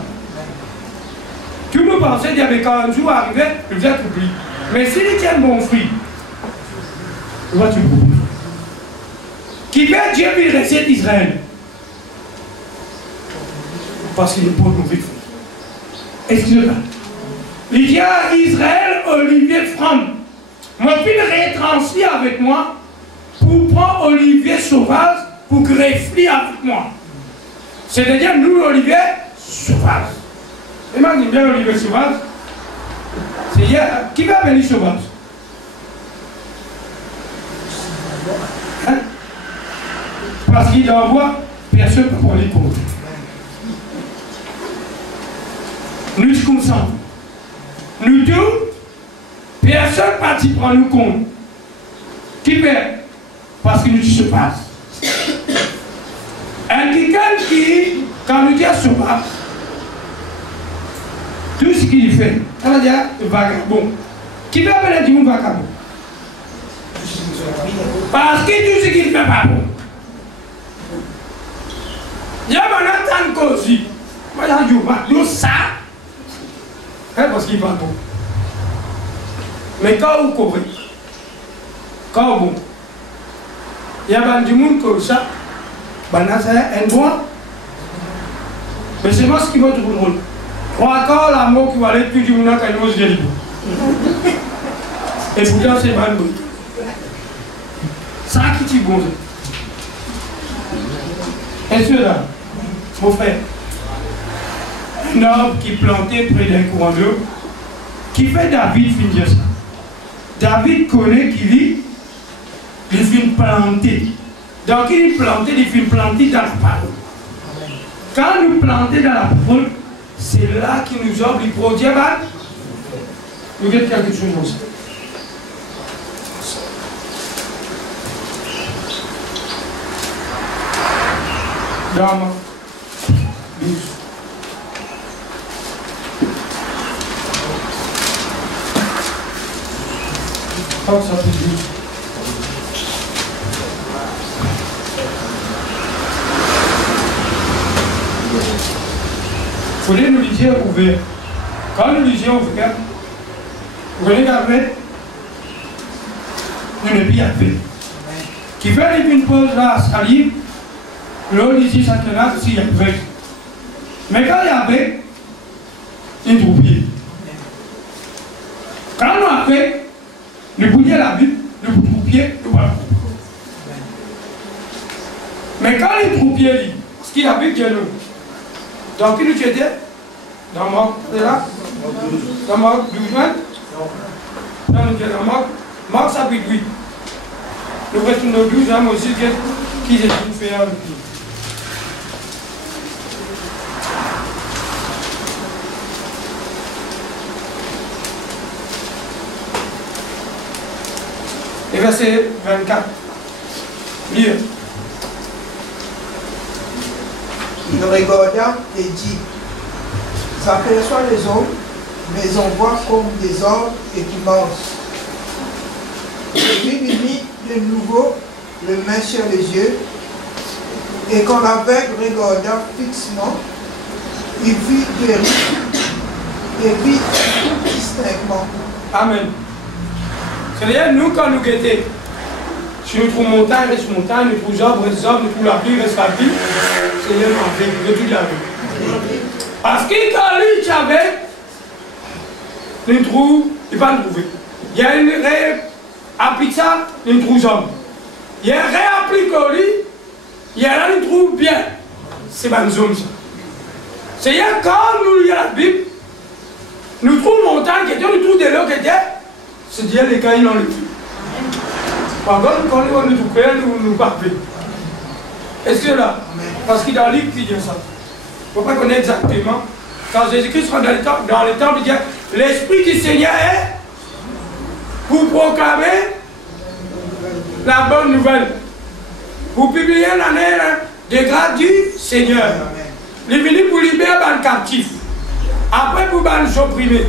Tout le monde pensait qu'il y avait 40 jours à arriver, il faisait tout pris. Mais s'il tient un bon fruit, tu vois, tu peux. Qui fait Dieu il reste d'Israël? Parce qu'il n'est pas de mauvais fruit. Excusez-moi. Il dit à Israël, Olivier Franck, mon fils retranslit avec moi pour prendre Olivier sauvage pour greffer avec moi. C'est-à-dire, nous, Olivier sauvage. Imagine bien Olivier sauvage. C'est-à-dire, qui va venir sauvage? Hein? Parce qu'il envoie, personne ne peut prendre les comptes. Nous sommes comme ça. Nous deux, personne ne partit prendre nous compte. Qui fait? Parce que nous se passe. Un quelqu'un qui, quand nous disons se passe, tout ce qu'il fait, ça veut dire vagabond. Qui peut appeler du monde vagabond? Parce que tout ce qu'il fait pas bon. Il y a un tant aussi. Moi, je dis, ça, parce qu'il va bon. Mais quand vous couvrez, quand bon, il y a du monde comme ça, c'est un bon. Mais c'est moi ce qui va tout drôle. 3 quarts la mort qui va aller tout du monde quand il ose dire. Et pourtant, c'est mal bon. Ça qui t'y bon. Est-ce que là, mon frère, un arbre qui plantait près d'un courant d'eau, Qui fait David finit ça? David connaît qu'il lit, il finit planter. Donc il planté, il finit planter dans la parole. Quand nous plantons dans la parole, c'est là qu'il nous offre, il produit. Nous avons quelque chose comme ça. Dans 12. Ça fait 12. Il faut nous lire ouvert. Quand nous lisons ouvert, vous regardez, nous ne pas fait. Qui fait une pause là à lire, l'on lit ça que là, s'il y a avec. Mais quand il y avait, il trouve pied. Quand nous avons fait, nous bouillons la Bible, nous trouvons pied, nous voilà. Mais quand il trouve pied, ce qu'il a vu, c'est nous. Donc, il nous était dans Marc, là, dans Marc 12, dans Marc chapitre 8. Nous restons nos 12 ans aussi, qui est une faire le pied. Et verset 24. Lire. Il regarda et dit, j'aperçois les hommes, mais on voit comme des ordres et qui mangent. Puis il mit de nouveau le main sur les yeux, et quand l'aveugle regarda fixement, il vit guéri, et vit tout distinctement. Amen. C'est-à-dire, nous, quand nous guettons, si nous trouvons montagne, reste montagne, nous trouvons arbres, reste arbre, nous trouvons la pluie, reste la pluie, Seigneur m'en fait, de toute la vie. Parce que quand lui, tu avais, nous trouvons, il va nous trouver. Il y a une réapplique ça, nous trouvons homme. Il y a un réapplique au lit, il y a là, nous trouvons bien. C'est pas une zone, ça. C'est-à-dire, quand nous lisons la Bible, nous trouvons montagne, nous trouvons des lots qui étaient, c'est Dieu les cailles dans le feu. Par contre, quand nous nous trouvons, nous parlons. Est-ce que là? Parce qu'il y a un livre qui dit ça. Il ne faut pas connaître exactement. Quand Jésus-Christ sera dans les temps, il dit l'Esprit du Seigneur est pour proclamer la bonne nouvelle. Pour publier l'année de grâce du Seigneur. Il est venu pour libérer les captifs. Après pour les opprimés.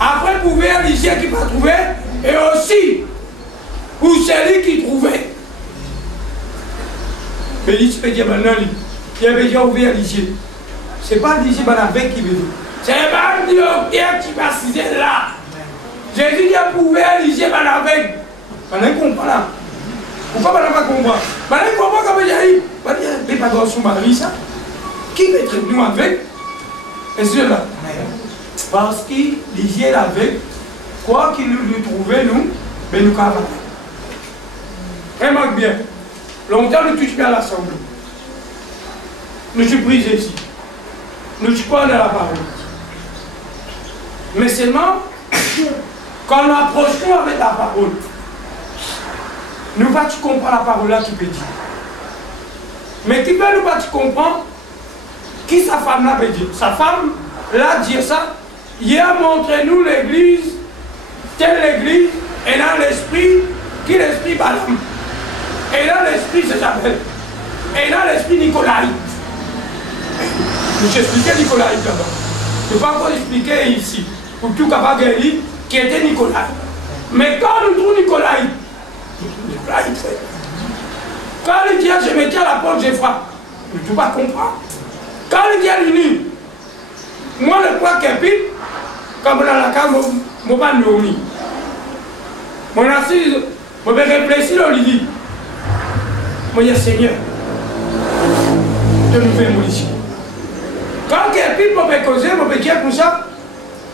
Après pour voir les gens qui ne pas trouver. Et aussi pour celui qui trouvait. Mais il se fait dire maintenant, il avait déjà ouvert les yeux. Ce n'est pas les yeux avec qui veut dire. C'est pas Dieu qui va s'y là. Jésus dit pour ouvrir les yeux avec. On ne comprend pas. Pourquoi on ne pas comprendre? On ne comprend pas comment il y a eu. On va dire, mais pas dans son mari, ça. Qui va être nous avec? Est-ce que là? Parce qu'il les yeux avec, quoi qu'il nous trouve, nous, mais nous cavalons. Remarque bien. Longtemps, nous touchons bien l'assemblée. Nous sommes pris ici. Nous sommes pas dans la parole. Mais seulement, quand nous approchons avec la parole, nous ne pas comprendre la parole là qui peut dire. Mais qui peut nous pas comprendre qui sa femme là veut dire. Sa femme là dit ça. Il a montré nous l'église, telle l'église, et dans l'esprit, qui l'esprit Balaam. Et dans l'esprit, c'est Jabel. Et dans l'esprit, Nicolaï. Je vais expliquer Nicolaï d'abord. Je ne vais pas encore expliquer ici. Pour tout capable de dire qui était Nicolaï. Mais quand nous trouvons Nicolaï, Nicolaï fait. Quand il dit je me tiens à la porte, je frappe. Je ne peux pas comprendre. Quand il dit à l'uni, moi le point qui est pire, comme dans la cave, je ne vais pas dormir. Mon assise, je vais réfléchir au lit. Moi, je dis Seigneur, de nous faire mourir. Quand quelqu'un peut causer, je peux dire comme ça,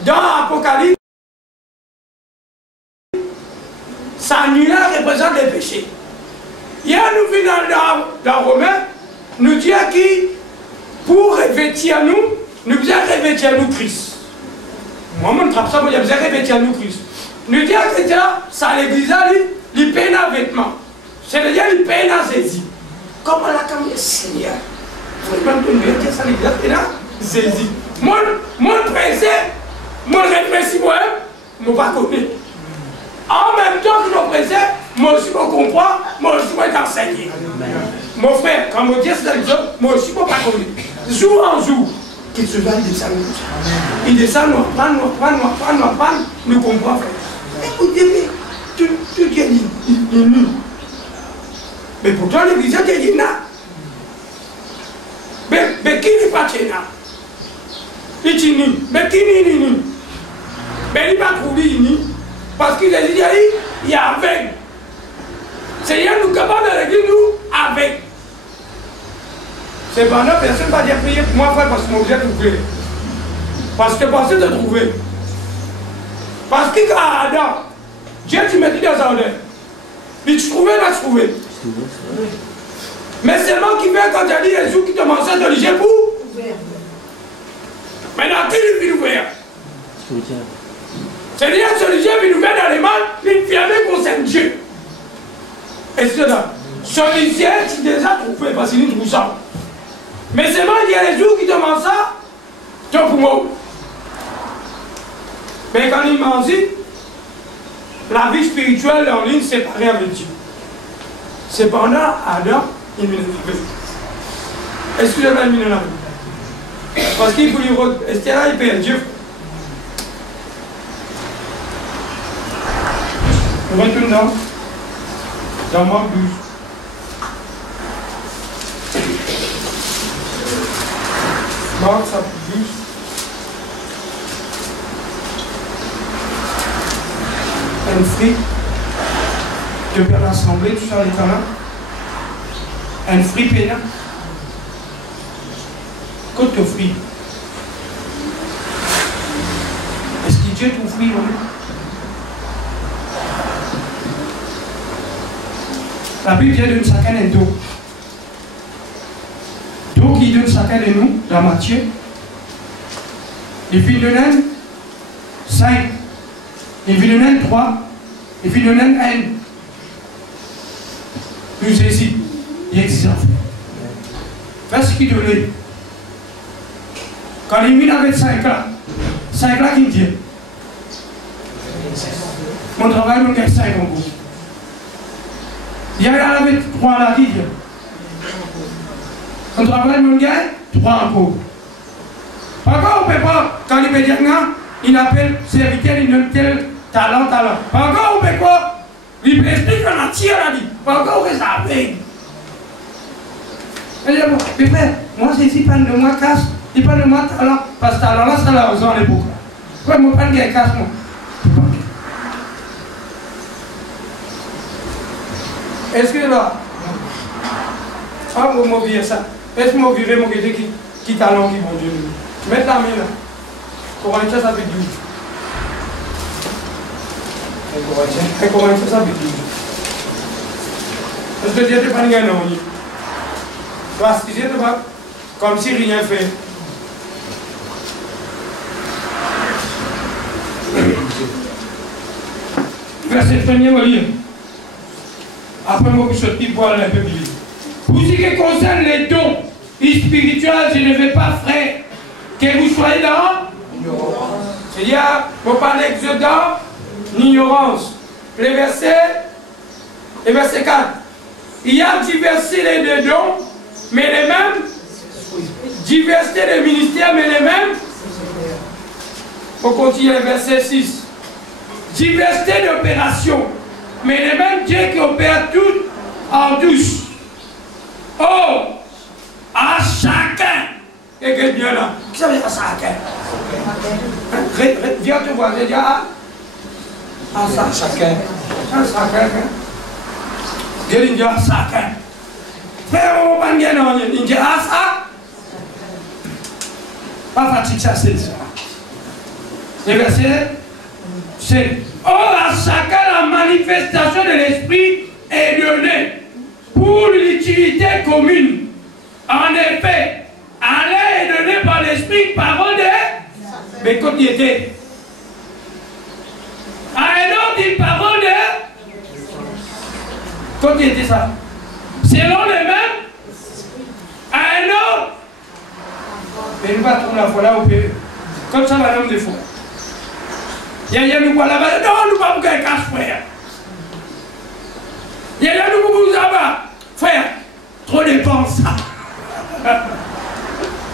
dans l'Apocalypse, sa nuit-là représente les péchés. Hier, nous venons dans Romain, nous dit qui, pour revêtir nous devons revêtir nous Christ. Moi, je trappe ça, je vais répéter à nous Christ. Nous disons que ça l'église, il paye un vêtement. C'est-à-dire, il paye un saisi. Comment la caméra, Seigneur? Vous pouvez me dire que ça l'église, il paye un saisi. Mon pressé, mon réfléchi, moi, je ne pas connaître. En même temps que je pressé, moi aussi, je comprends, moi aussi, je vais enseigner. Mon frère, quand je dis ça, moi aussi, je ne pas connaître. Jour en jour, qu'il se va, il descend. Il descend, nous apprend, nous comprend. Écoutez, tu es nul. Mais pourtant, l'église est nul. Mais qui n'est pas nul? Il est nul. Mais qui n'est nul? Mais il n'est pas trouvé nul. Parce qu'il a dit, il y a avec. Seigneur, nous capables de l'église, nous, avec. Cependant, personne ne va dire prier pour moi, frère, parce que mon Dieu est trouvé. Parce que pensez de trouver. Parce que quand Adam, Dieu tu me dit dans un ordre. Puis tu trouvais, là tu trouvais. Mais seulement qui vient quand tu as dit Jésus qui te mentionne de l'IG pour. Maintenant, qui lui fait ouvert? C'est-à-dire que celui-ci vient ouvert dans les mains, il vient concerne Dieu. Et c'est là. Celui-ci, tu déjà trouvé parce qu'il trouve ça. Mais seulement il y a les jours qui demandent ça, tu pour moi. Mais quand il m'a dit, la vie spirituelle en ligne séparée avec Dieu. Cependant, Adam, il m'a dit. Excusez-moi, il m'a dit. Parce qu'il voulait rester là, il perd Dieu. On retourne dans Marc 12. Marc chapitre 12. Un fruit de Père l'Assemblée, tout ça, les talents. Un fruit pénal. Côte de fruit. Est-ce que Dieu est tout fruit, non? La Bible dit de chacun un dos. Dos qui donne chacun de nous, dans Matthieu. Il vit de nous 5. Il vit de nous 3. Il vit de nous 1. Nous ici. Il existe. Fais ce qu'il donne. Quand il vit avec 5 là, 5 là qui me dit. Mon travail, nous gagne 5 en gros. Il y a avec 3 là qui dit. On travaille, mon gars, 3 encore. Par contre, on ne peut pas, quand il peut dire non, il appelle serviteur, il donne tel talent. Par contre, on ne peut pas, il peut expliquer qu'on a tiré la vie. Par contre, on reste avec. Mais frère, moi, c'est ici, pas de moi casse, il parle de moi talent, parce que talent là, c'est la raison à l'époque. Ouais, moi, pas de gars casse, moi. Est-ce que là, ah, moi, je ça. Est-ce que je vais me qui talent qui vont Dieu nous? Mettre la main là. Corinthiens, ça fait 12. Et Corinthiens, ça fait 12. Parce que Dieu n'est pas un non. Parce que Dieu n'est pas comme si rien fait. Verset 1er, on lit. Après, moi, je suis pour aller un peu plus. Pour ce qui concerne les dons spirituels, je ne veux pas, frère, que vous soyez dans l'ignorance. C'est-à-dire, il ne faut pas l'exode dans l'ignorance. Le verset 4. Il y a diversité de dons, mais les mêmes. Diversité de ministères, mais les mêmes. Il faut continuer le verset 6. Diversité d'opérations, mais les mêmes Dieu qui opère tout en tous. Oh, à chacun. Et que Dieu là. Qui ça veut dire à chacun? Viens te voir, je dis à chacun. À chacun. Dieu dit à chacun. Frère, on va pas dire non, il dit à ça. Pas fatigué, ça c'est ça. Le verset 7. Or, à chacun, la manifestation de l'esprit est donnée pour l'utilité commune. En effet, à l'un est donné par l'esprit parole de. Mais quand il était, À un autre, il parole de... Quand il était ça. Selon les mêmes. À un autre. Mais nous ne pas trouver la foi là au pays. Comme ça, madame des fois. Il y a nous voilà là-bas. Non, nous ne pas bouger casse, frère. Il y a nous vous là-bas. Frère, trop dépense.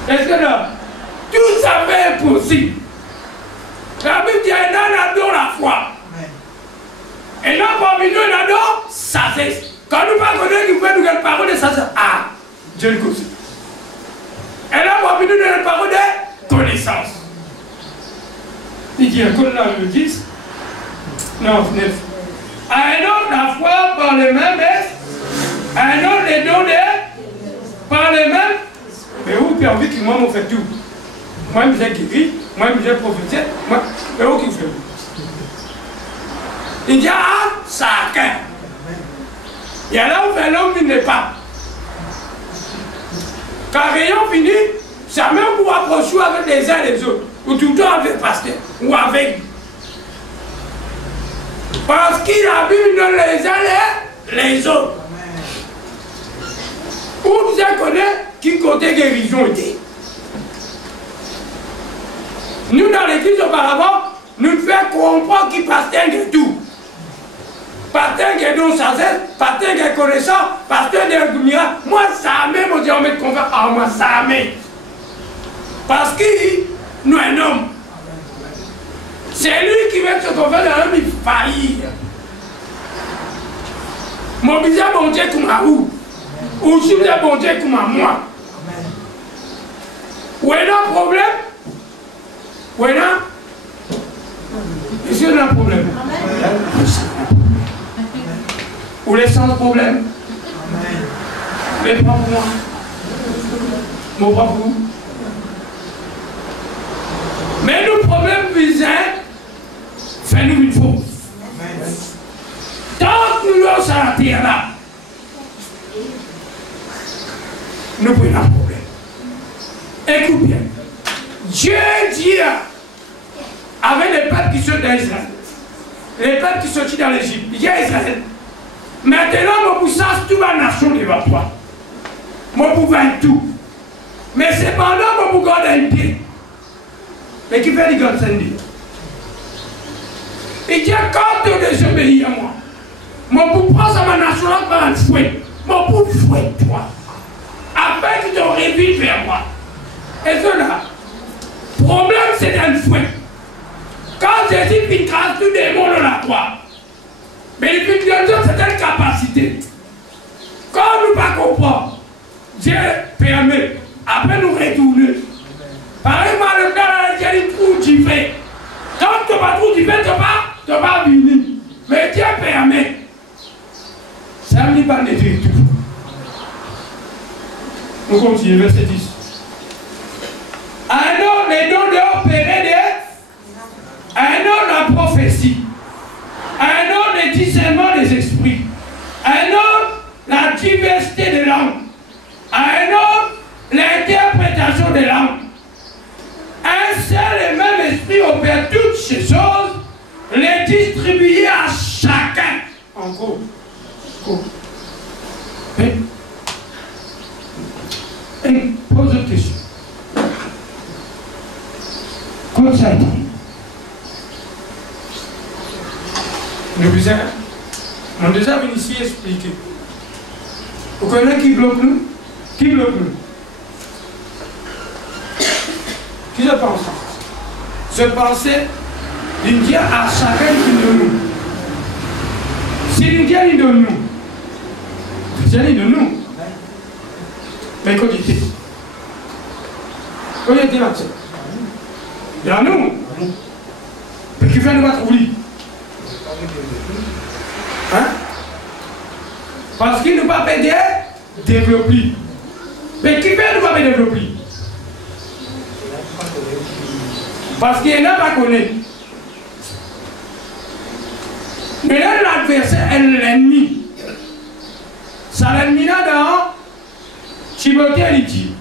Est-ce que là, tout ça fait impossible. La Bible dit un adore la foi. Et là, parmi nous, un adore sagesse. Quand nous ne connaissons qu'il faut nous faire parole de sagesse, ah, Dieu le connaît. Et là, parmi nous, une parole de connaissance. Il dit, écoute là, le 10. Non, 9. À un autre, la foi par les mêmes, à un autre, les dons par les mêmes. Mais où puis envie que moi, je fais tout. Moi, je suis guéri, moi, je suis prophétique, moi, mais où qui fait. Il dit, ah, chacun. Il y a là où fait l'homme qui n'est pas. Quand rayon fini, jamais on peut approcher avec les uns et les autres. Ou tout le temps avec le pasteur. Ou avec. Parce qu'il a vu les uns et les autres. Où vous connaissez qui côté guérison était. Nous, dans l'église auparavant, nous faisons comprendre qui pasteur de tout. Pasteur qui don sagesse, pasteur qui connaissant, pasteur de miracle. Moi, ça m'aime, on dit on met confiance. Ah, moi, ça m'aime. Parce qu'il nous un homme. C'est lui qui met se confiance dans l'homme, il faillit. Mon bizarre, bon Dieu, comme à où? Ou si vous êtes bon Dieu, comme à moi. Où est le problème? Où est là? Est-ce qu'il y a un problème? Ou les sans problème? Mais pas pour moi. Moi, pas pour vous. Mais le problème visé, fais-nous une faute. Tant que nous sommes sur la terre là, nous prenons un problème. Écoute bien. Dieu dit avec les peuples qui sont dans Israël, les peuples qui sont dans l'Égypte, il y a Israël. Maintenant, je pousse toute la nation devant toi. Je pousse tout. Mais cependant, je pousse garder un pied. Mais qui fait les gars de Sandy? Il dit quand tu désobéis à moi, je pousse prendre ma nation par un fouet. Je pousse fouetter toi. Afin que tu te réveilles vers moi. Et cela, le problème c'est un fouet. Quand Jésus fit grâce tous les démons dans la croix, mais il fit de certaines capacités. Quand nous ne comprenons pas, Dieu permet, après nous retourner. Pareil, le gars, il dit tout tu fais. Quand tu ne vas pas tout tu fais, tu ne vas pas venir. Mais Dieu permet. Ça ne dit pas de tout. On continue, verset 10. Un homme les dons d'opérer des. Un homme la prophétie. Un homme le discernement des esprits. Un homme la diversité des langues. Un homme l'interprétation des langues. Un seul et même esprit opère toutes ces choses, les distribuer à chacun. Encore. Et pose une question. Comme ça a été. On déjà venu ici expliquer. Vous connaissez qui bloque nous? Qui bloque nous? Qui je pense? Je pensais d'une Dieu à chacun qui de nous. Si une Dieu est de nous, Dieu est de nous. Mais quand il était? Quand il était là-dessus? Il y a nous. Mais qui fait nous battre lui? Hein? Parce qu'il ne va pas développer. Mais qui fait ne va pas développer? Parce qu'il n'a pas connu. Mais là, l'adversaire est l'ennemi. Ça l'ennemi là dans Timothée, il dit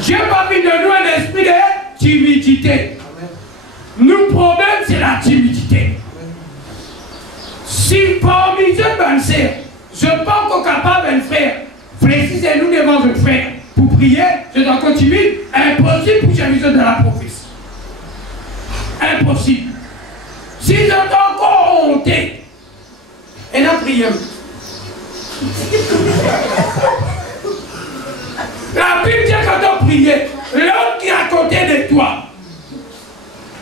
Dieu n'a pas mis de nous un esprit de timidité. Nous, problème, c'est la timidité. Si parmi Dieu, ben, je ne suis pas encore capable, ben, frère, précisez-nous devant le frère. Pour prier, je dois continuer. Impossible pour que j'ai besoin de la prophétie. Impossible. Si je suis encore honté, et la prière. La Bible dit quand on prie, l'homme qui est à côté de toi,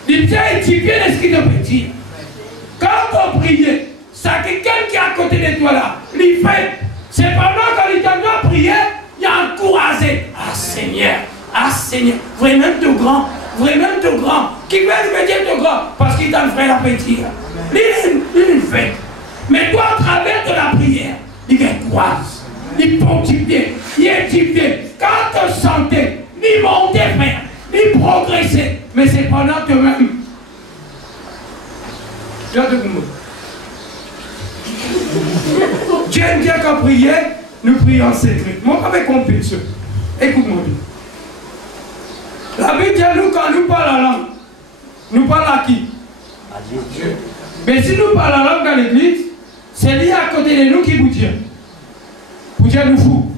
il vient étudier ce qu'il te peut dire. Quand on prie, c'est quelqu'un qui est à côté de toi là, il fait. C'est pendant que il doit prier, il y a encouragé. Ah Seigneur, vraiment tout grand, Qui veut me dire tout grand, parce qu'il t'a fait la petite. Il fait. Mais toi, à travers de la prière, il croise, il pontifie, il édifie. Quand tu sentais, il montait, frère, il progressait. Mais c'est pendant que même. Dieu aime bien qu'en prier, nous prions en secret. Moi, avec conviction. Écoute-moi bien. La Bible dit nous, quand nous parlons la langue, nous parlons à qui? À Dieu. Mais si nous parlons la langue dans l'église, c'est lié à côté de nous qui vous dit. Pour dire nous fous.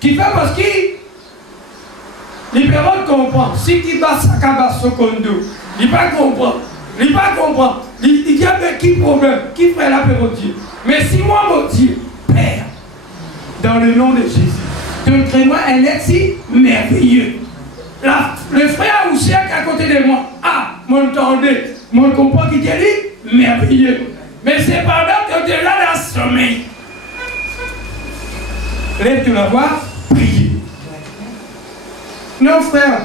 Qui fait parce qu'il libéral comprend. Si qui bat sa cabasse au condo, il va comprendre. Il va comprendre. Il y a qui problème, qui fait la paix au Dieu. Mais si moi, mon Dieu, Père, dans le nom de Jésus, donne-moi un être si merveilleux. Le frère aussi à côté de moi, m'entendez, mon comprend qui dit merveilleux. Mais c'est pendant que tu es là dans le sommeil. Lève-tu la voix, prier. Non, frère,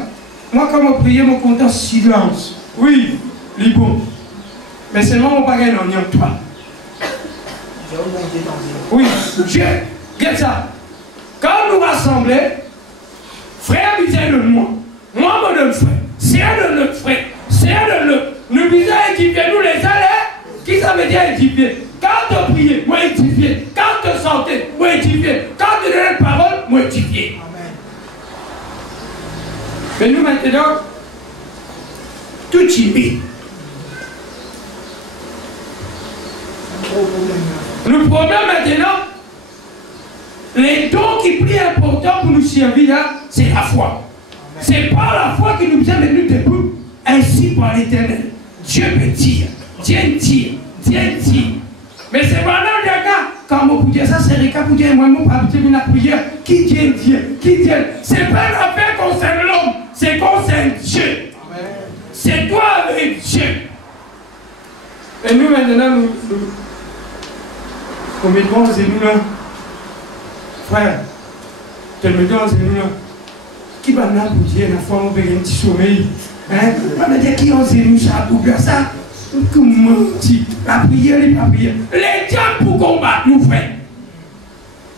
moi, quand je prie, je compte en silence. Oui, les bons. Mais seulement, mon bagage n'en est en toi. Oui, Dieu, regarde ça. Quand nous rassemblons, frère, disait-le-moi. Moi, mon frère, c'est un de notre frère, c'est un de notre. Nous disons édifier, nous les allez. Qui ça veut dire édifier? Quand tu pries, moi édifier. Quand tu sentez, moi édifier. Quand tu donnes la parole, moi édifier. Mais nous maintenant, tout timide. Le problème maintenant, les dons qui prient important pour nous servir là, c'est la foi. C'est pas la foi qui nous vient de nous debout, ainsi par l'Éternel. Dieu me tire, Dieu tire. Mais c'est vraiment le gars, quand on dit ça, c'est le cas pour dire, moi, mon papa, j'ai la prière, qui Dieu. C'est pas une affaire concerne l'homme, c'est concerne Dieu. C'est toi avec Dieu. Et nous maintenant, nous mettons en genoux là. Frère, te mettons en genoux là. Qui va nous bouger la foi, on veut un petit sommeil. Hein? On va dire qui en genoux, ça, pour faire ça. Comment dit la prière, la prière. Les diables pour combattre, nous frères.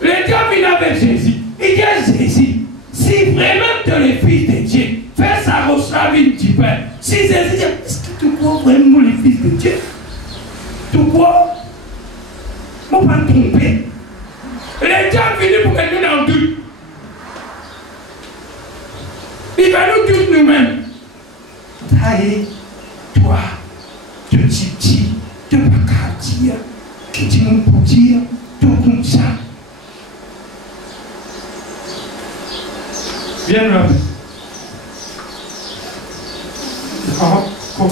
Les diables viennent avec Jésus. Il dit à Jésus, si vraiment tu es le fils de Dieu, fais ça reçoit une petit peu. Si Jésus dit, est-ce que tu crois vraiment le fils de Dieu? Tu crois? On va tromper. Les diables viennent pour que nous dans le doute. Il va nous tous nous-mêmes. Taille, toi, te dis, te pas dire, que tu nous pour dire, tout comme ça. Viens là. Toujours pour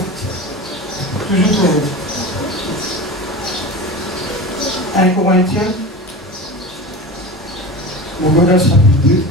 1 Corinthiens, au Godas chapitre 2.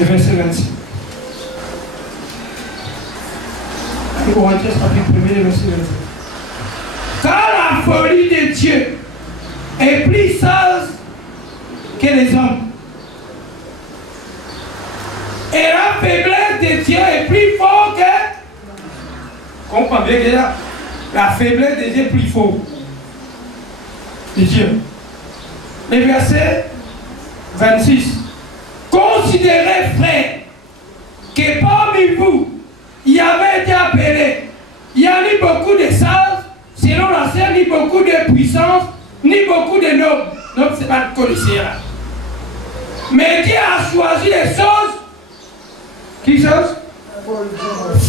Verset 26. Corinthiens chapitre 1, verset 26. Car la folie de Dieu est plus sage que les hommes. Et la faiblesse de Dieu est plus forte que... Comprends bien que la faiblesse de Dieu est plus forte. De Dieu. le verset 26. Considérez, frères, que parmi vous, il y avait été appelé, il y a ni beaucoup de sages, selon la chair, ni beaucoup de puissance, ni beaucoup de nobles. Donc, ce n'est pas le codicien. Mais Dieu a choisi les choses. Qui chose?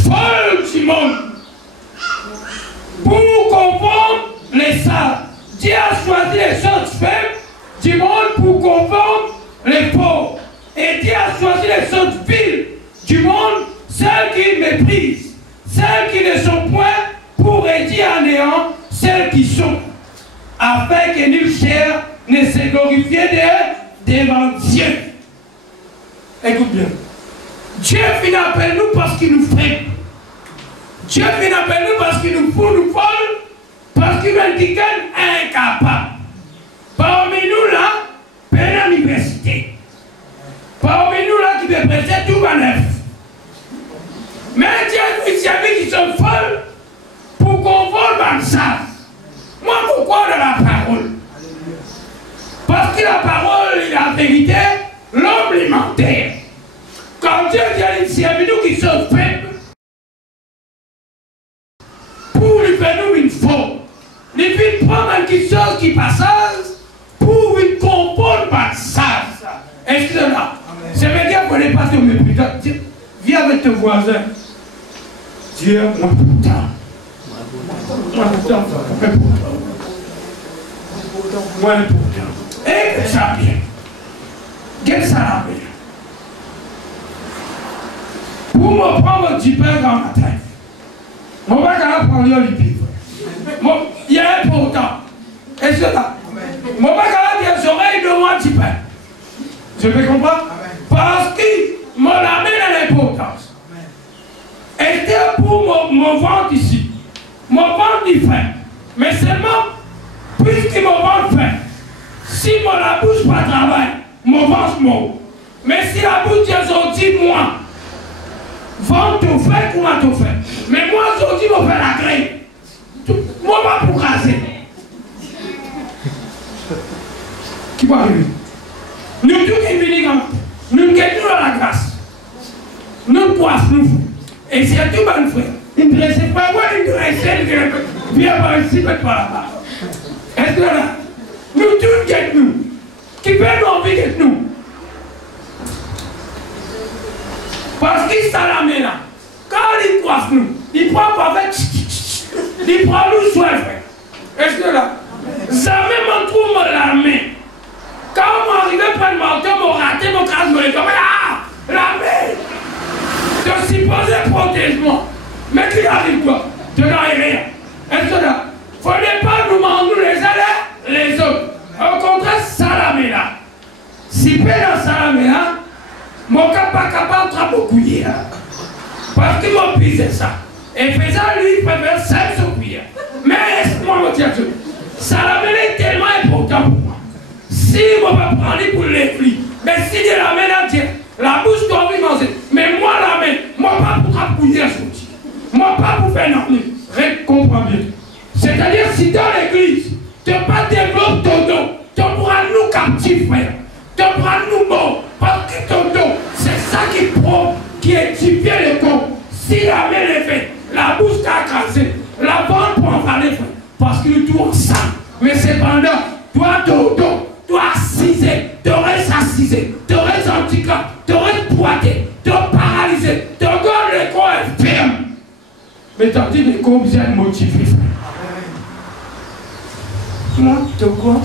Folles du monde. Pour confondre les sages. Dieu a choisi les choses faibles du monde pour confondre les pauvres. Et Dieu a choisi les choses viles du monde, celles qui méprisent, celles qui ne sont point, pour réduire à néant celles qui sont, afin que nulle chair ne se glorifie devant Dieu. Écoute bien. Dieu vient appeler nous parce qu'il nous fait. Dieu vient appeler nous parce qu'il nous fout, nous vole, parce qu'il veut dire incapable. Parmi nous là, peine l'université. Parmi nous là qui veut prêter tout va neuf. Mais Dieu nous amis qui sont folles pour qu'on vole dans ça. Moi, pourquoi de la parole? Parce que la parole est la vérité, l'homme alimentaire. Quand Dieu dit ici à nous qui sont faibles, pour lui faire nous une faute, il faut prendre quelque chose qui passe pour lui comprendre par ça. Excusez-moi. Ça veut dire qu'on n'est pas sur mes putains. Viens avec ton voisin. Dieu, moi putain. Moi putain. Moi putain. Et que ça vient. Quel ça la vient. Pour me prendre un petit peu dans ma tête. Mon va quand prendre le livre. Il y a un pourtant. Est-ce que là? Mon va quand dire les oreilles de moi un petit peu. Je peux comprendre? Parce qu'il m'a amené à l'importance. Était pour mon ventre ici. Mon ventre il fait. Mais seulement, puisqu'il mon ventre fait, si la bouche pas travaille, mon ventre mort. Mais si la bouche est sortie, moi, ventre tout fait, comment tout fait. Mais moi, sorti, je fais la grève. Moi, pas pour raser. Qui va arriver? Nous tous qui venons, nous gagnons dans la grâce. Nous coiffons, nous. Et c'est tout bon frère. Il ne dresse pas, moi, il ne dresse pas. Viens par ici, pas là-bas. Est-ce que là, nous tous gagnons. Qui peut nous envie de nous? Parce qu'il s'en là. Quand il coiffe nous, il prend pas avec. Il prend nous soin, frère. Est-ce que là? Jamais m'en trouve la main. Quand on arrive à prendre mon temps, mon raté, mon crâne, mon étoile, ah, la main! Je suis posé protège-moi. Mais qui arrive quoi? Je n'en ai rien. Est-ce que là? Il ne fallait pas nous manger les uns les autres. Au contraire, salamé là. Si peu dans salamé là, mon cas pas capable de travailler. Parce qu'il m'a pisé ça. Et faisant lui, il préfère 5 cuillères. Mais laisse-moi me dire, salamé est tellement important pour moi. Si on va prendre pour les plis, mais si je la main à Dieu, la bouche doit me manger. Mais moi la main, moi pas pour appuyer sur Dieu. Moi pas pour faire non plus. Comprends bien. C'est-à-dire si dans l'église, tu ne pas développer ton dos, tu pourras nous captifs, frère. Tu pourras nous morts. Parce que ton dos, c'est ça qui prouve, qui édifie le corps. Si la main est faite, la bouche t'a cassé, la vente pour en parler, frère. Parce que nous tous ensemble. Mais cependant, toi, ton dos, toi assisé, tu restes assisé, tu restes handicap, tu restes boité, tu es paralysé, tu gorge le corps est ferme. Mais tandis que le corps vient motivé, frère. Moi, de quoi?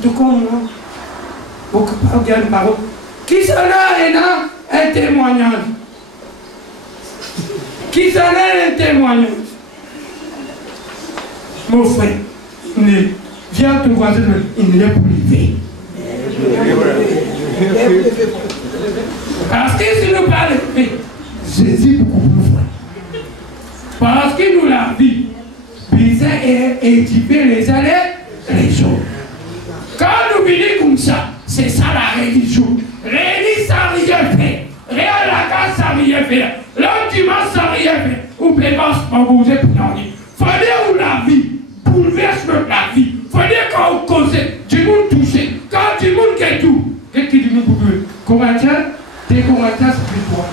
De quoi, moi? Pour que pas regarder une parole. Qui s'en a un témoignage? Qui s'en a un témoignage? Mon frère, viens ton voisin, il n'est pas privé. Parce que si nous parlons, Jésus beaucoup plus frère. Parce qu'il nous l'a dit, bizarre et édifier les uns les autres. Quand nous venons comme ça, c'est ça la religion. L'église sans rien fait. Rien la casa sans rien faire. L'homme dimanche sans rien faire. Ou pémence pour bouger pour nous dire. Fallait où la vie bouleverse la vie. que tout. Qu'est-ce qu'il dit nous pour eux? Corinthiens, des Corinthiens, c'est plus toi.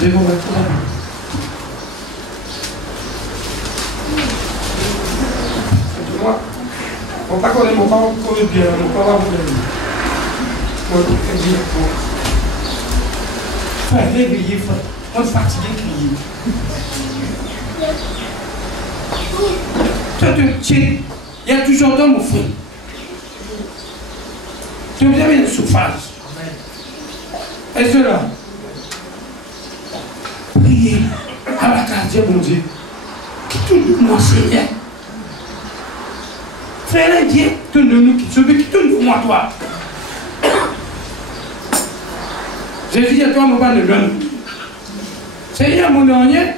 Des Corinthiens. Moi, on ne va pas connaître mon père, on connaît bien, mon père va vous donner. Moi, je vais dire pour. Frère, réveillez, frère. On est fatigué de crier. Il y a toujours d'hommes au fond. Tu as bien une surface. Et cela, priez à la carte de mon Dieu. Qui tout mon Seigneur. Frère Dieu, tourne-nous qui sauve, qui tourne-nous toi. Jésus dit à toi, mon père, ne donne. Seigneur, mon dernier,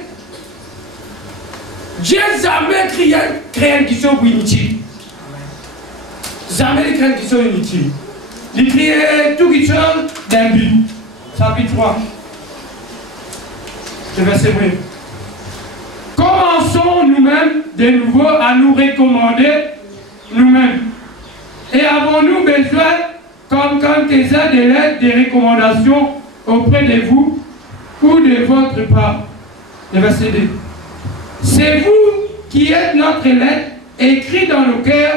Dieu jamais créé qui sont inutiles. Jamais créé qui sont inutiles. Il crée tout qui sont d'un but. Chapitre 3. Le verset 1. Commençons nous-mêmes de nouveau à nous recommander nous-mêmes. Et avons-nous besoin, comme quelques-uns de l'aide, des recommandations auprès de vous ou de votre part? Le verset 2. C'est vous qui êtes notre lettre, écrite dans le cœur,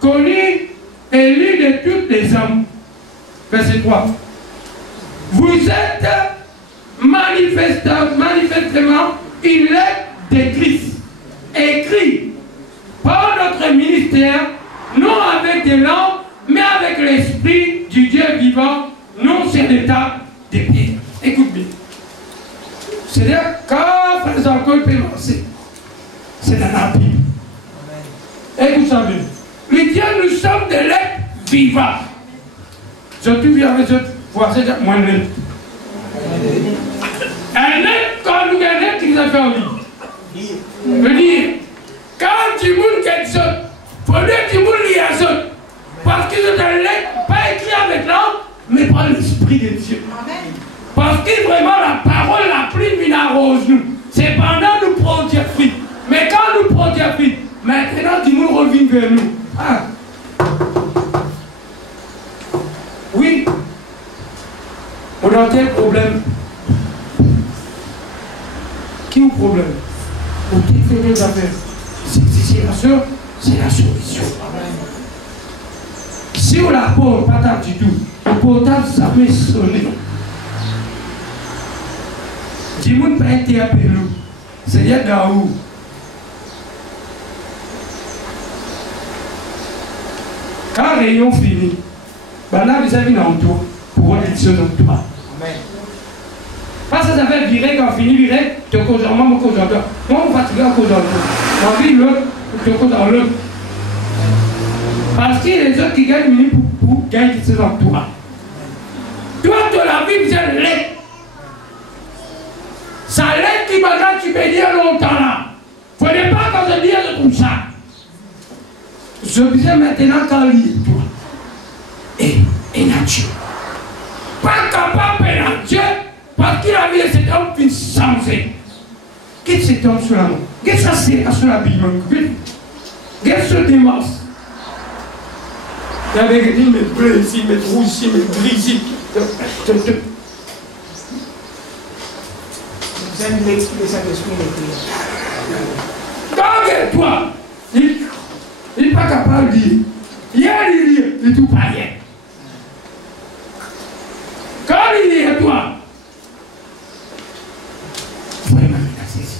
connue et lue de tous les hommes. Verset 3. Vous êtes manifestement une lettre de Christ, écrite par notre ministère, non avec des langues, mais avec l'esprit du Dieu vivant, non sur des tables de pierre. Écoute bien. C'est-à-dire, quand Frère encore peut lancer, c'est dans la Bible. Écoute ça bien. Le Dieu, nous sommes des lettres vivantes. Je te dis avec eux, voici moins de lettres. Un lettre, quand nous gagnons, tu nous as fait en vie. Je veux dire, quand tu moules quelque chose, il faut dire que tu moules lié à ça. Parce que c'est un lettre, pas écrit avec l'âme, mais par l'Esprit de Dieu. Parce que vraiment la parole, la pluie, arrose nous. C'est pendant nous produire fruit. Mais quand nous produisons fruit, maintenant du monde revient vers nous. Ah. Oui. On a tel problème. Qui a le problème? Pour qui fait des affaires? C'est la soeur, c'est la solution. Si on la porte, pas tard du tout, le portable, ça peut sonner. Du monde pas été appelé. C'est là d'où. Quand la réunion finit, là, vous avez une entour pour l'élection de toi. Pas ça fait virer quand on finit, virer, tu causes en moi, je cause en toi. Moi, on fatigue à cause en toi. Moi, vie l'autre, tu causes en l'autre. Parce que les autres qui gagnent pour gagner ces emplois. Toi, de la vie, vous êtes laid. Ça l'aide qui maintenant tu peux dire longtemps là. Il ne faudrait pas quand je dis comme ça. Je disais maintenant quand il est toi. Et nature. Pas capable de nature parce qu'il a vu cet homme qui changé. Qu'est-ce que cet homme sur la main? Qu'est-ce que ça c'est sur la Bible? Qu'est-ce que c'est démence? Il y avait des mettre bleu ici, mettre rouge ici, mettre gris ici. Vous allez l'expliquer ça l'esprit de Dieu. Toi, il n'est pas capable de dire. Il est tout pareil. Quand il est à toi, vraiment, il a saisi.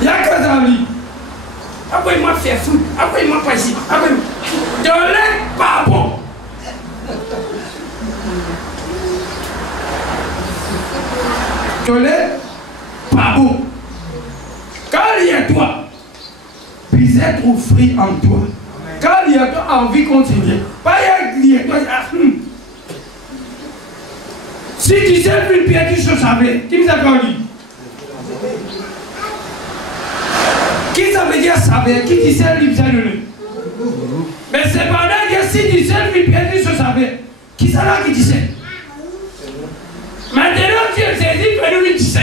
Il y a que dans lui. Après, il m'a fait fou. Après, il m'a pas ici. Après, de l'aide pas bon. De l'aide pas bon. Quand il y a toi, puis être offert en toi. Quand il y a toi, envie de continuer. Pas il y a toi, si tu sais une pierre, tu sais savoir. Qui vous a dit? Qui ça veut dire savoir? Qui dit ça, lui, vous a donné? Mais c'est pendant que si tu sais une pierre, tu sais savoir. Qui ça là qui dit ça? Mais Dieu Jésus fait nous 17.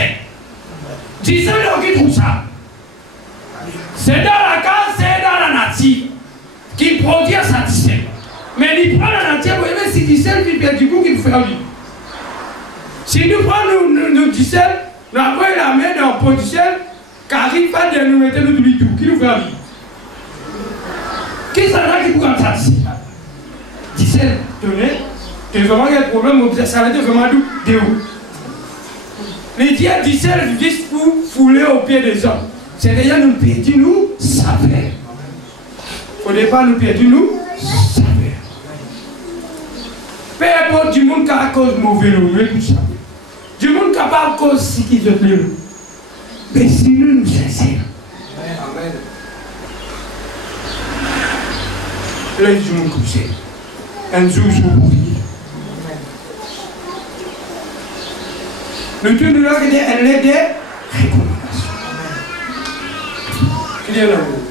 17 donc qui trouve ça. C'est dans la case, c'est dans la nature qui produit sa 17. Mais il prend la nature, vous voyez, si 17, puis du coup, qu'il fait vivre. Si nous prenons nos 17, nous avons la main dans le potentiel, car il fait de nous mettre nous tout, qui nous fait vivre. Qui s'en a qui pourra ça 17, tenez, tu vraiment il y a un problème, ça va être vraiment de où. Les dieux 17 juste pour fouler aux pieds des hommes. C'est déjà nous perdons, nous, ça fait. Au départ, nous perdons, nous, ça fait. Peu importe du monde qui a cause mauvais, nous, tout ça. Du monde qui a pas cause si qui veut nous. Mais si nous sincères. Amen. Là, ils ont couché. Un jour, je vous prie. Le Dieu nous a dit, elle est des recommandations. Qu'il y a là-haut.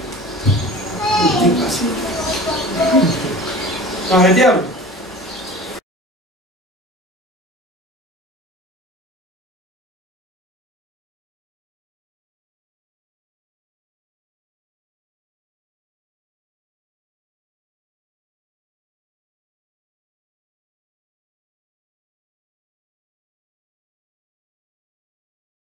Le dépassé. Arrêtez.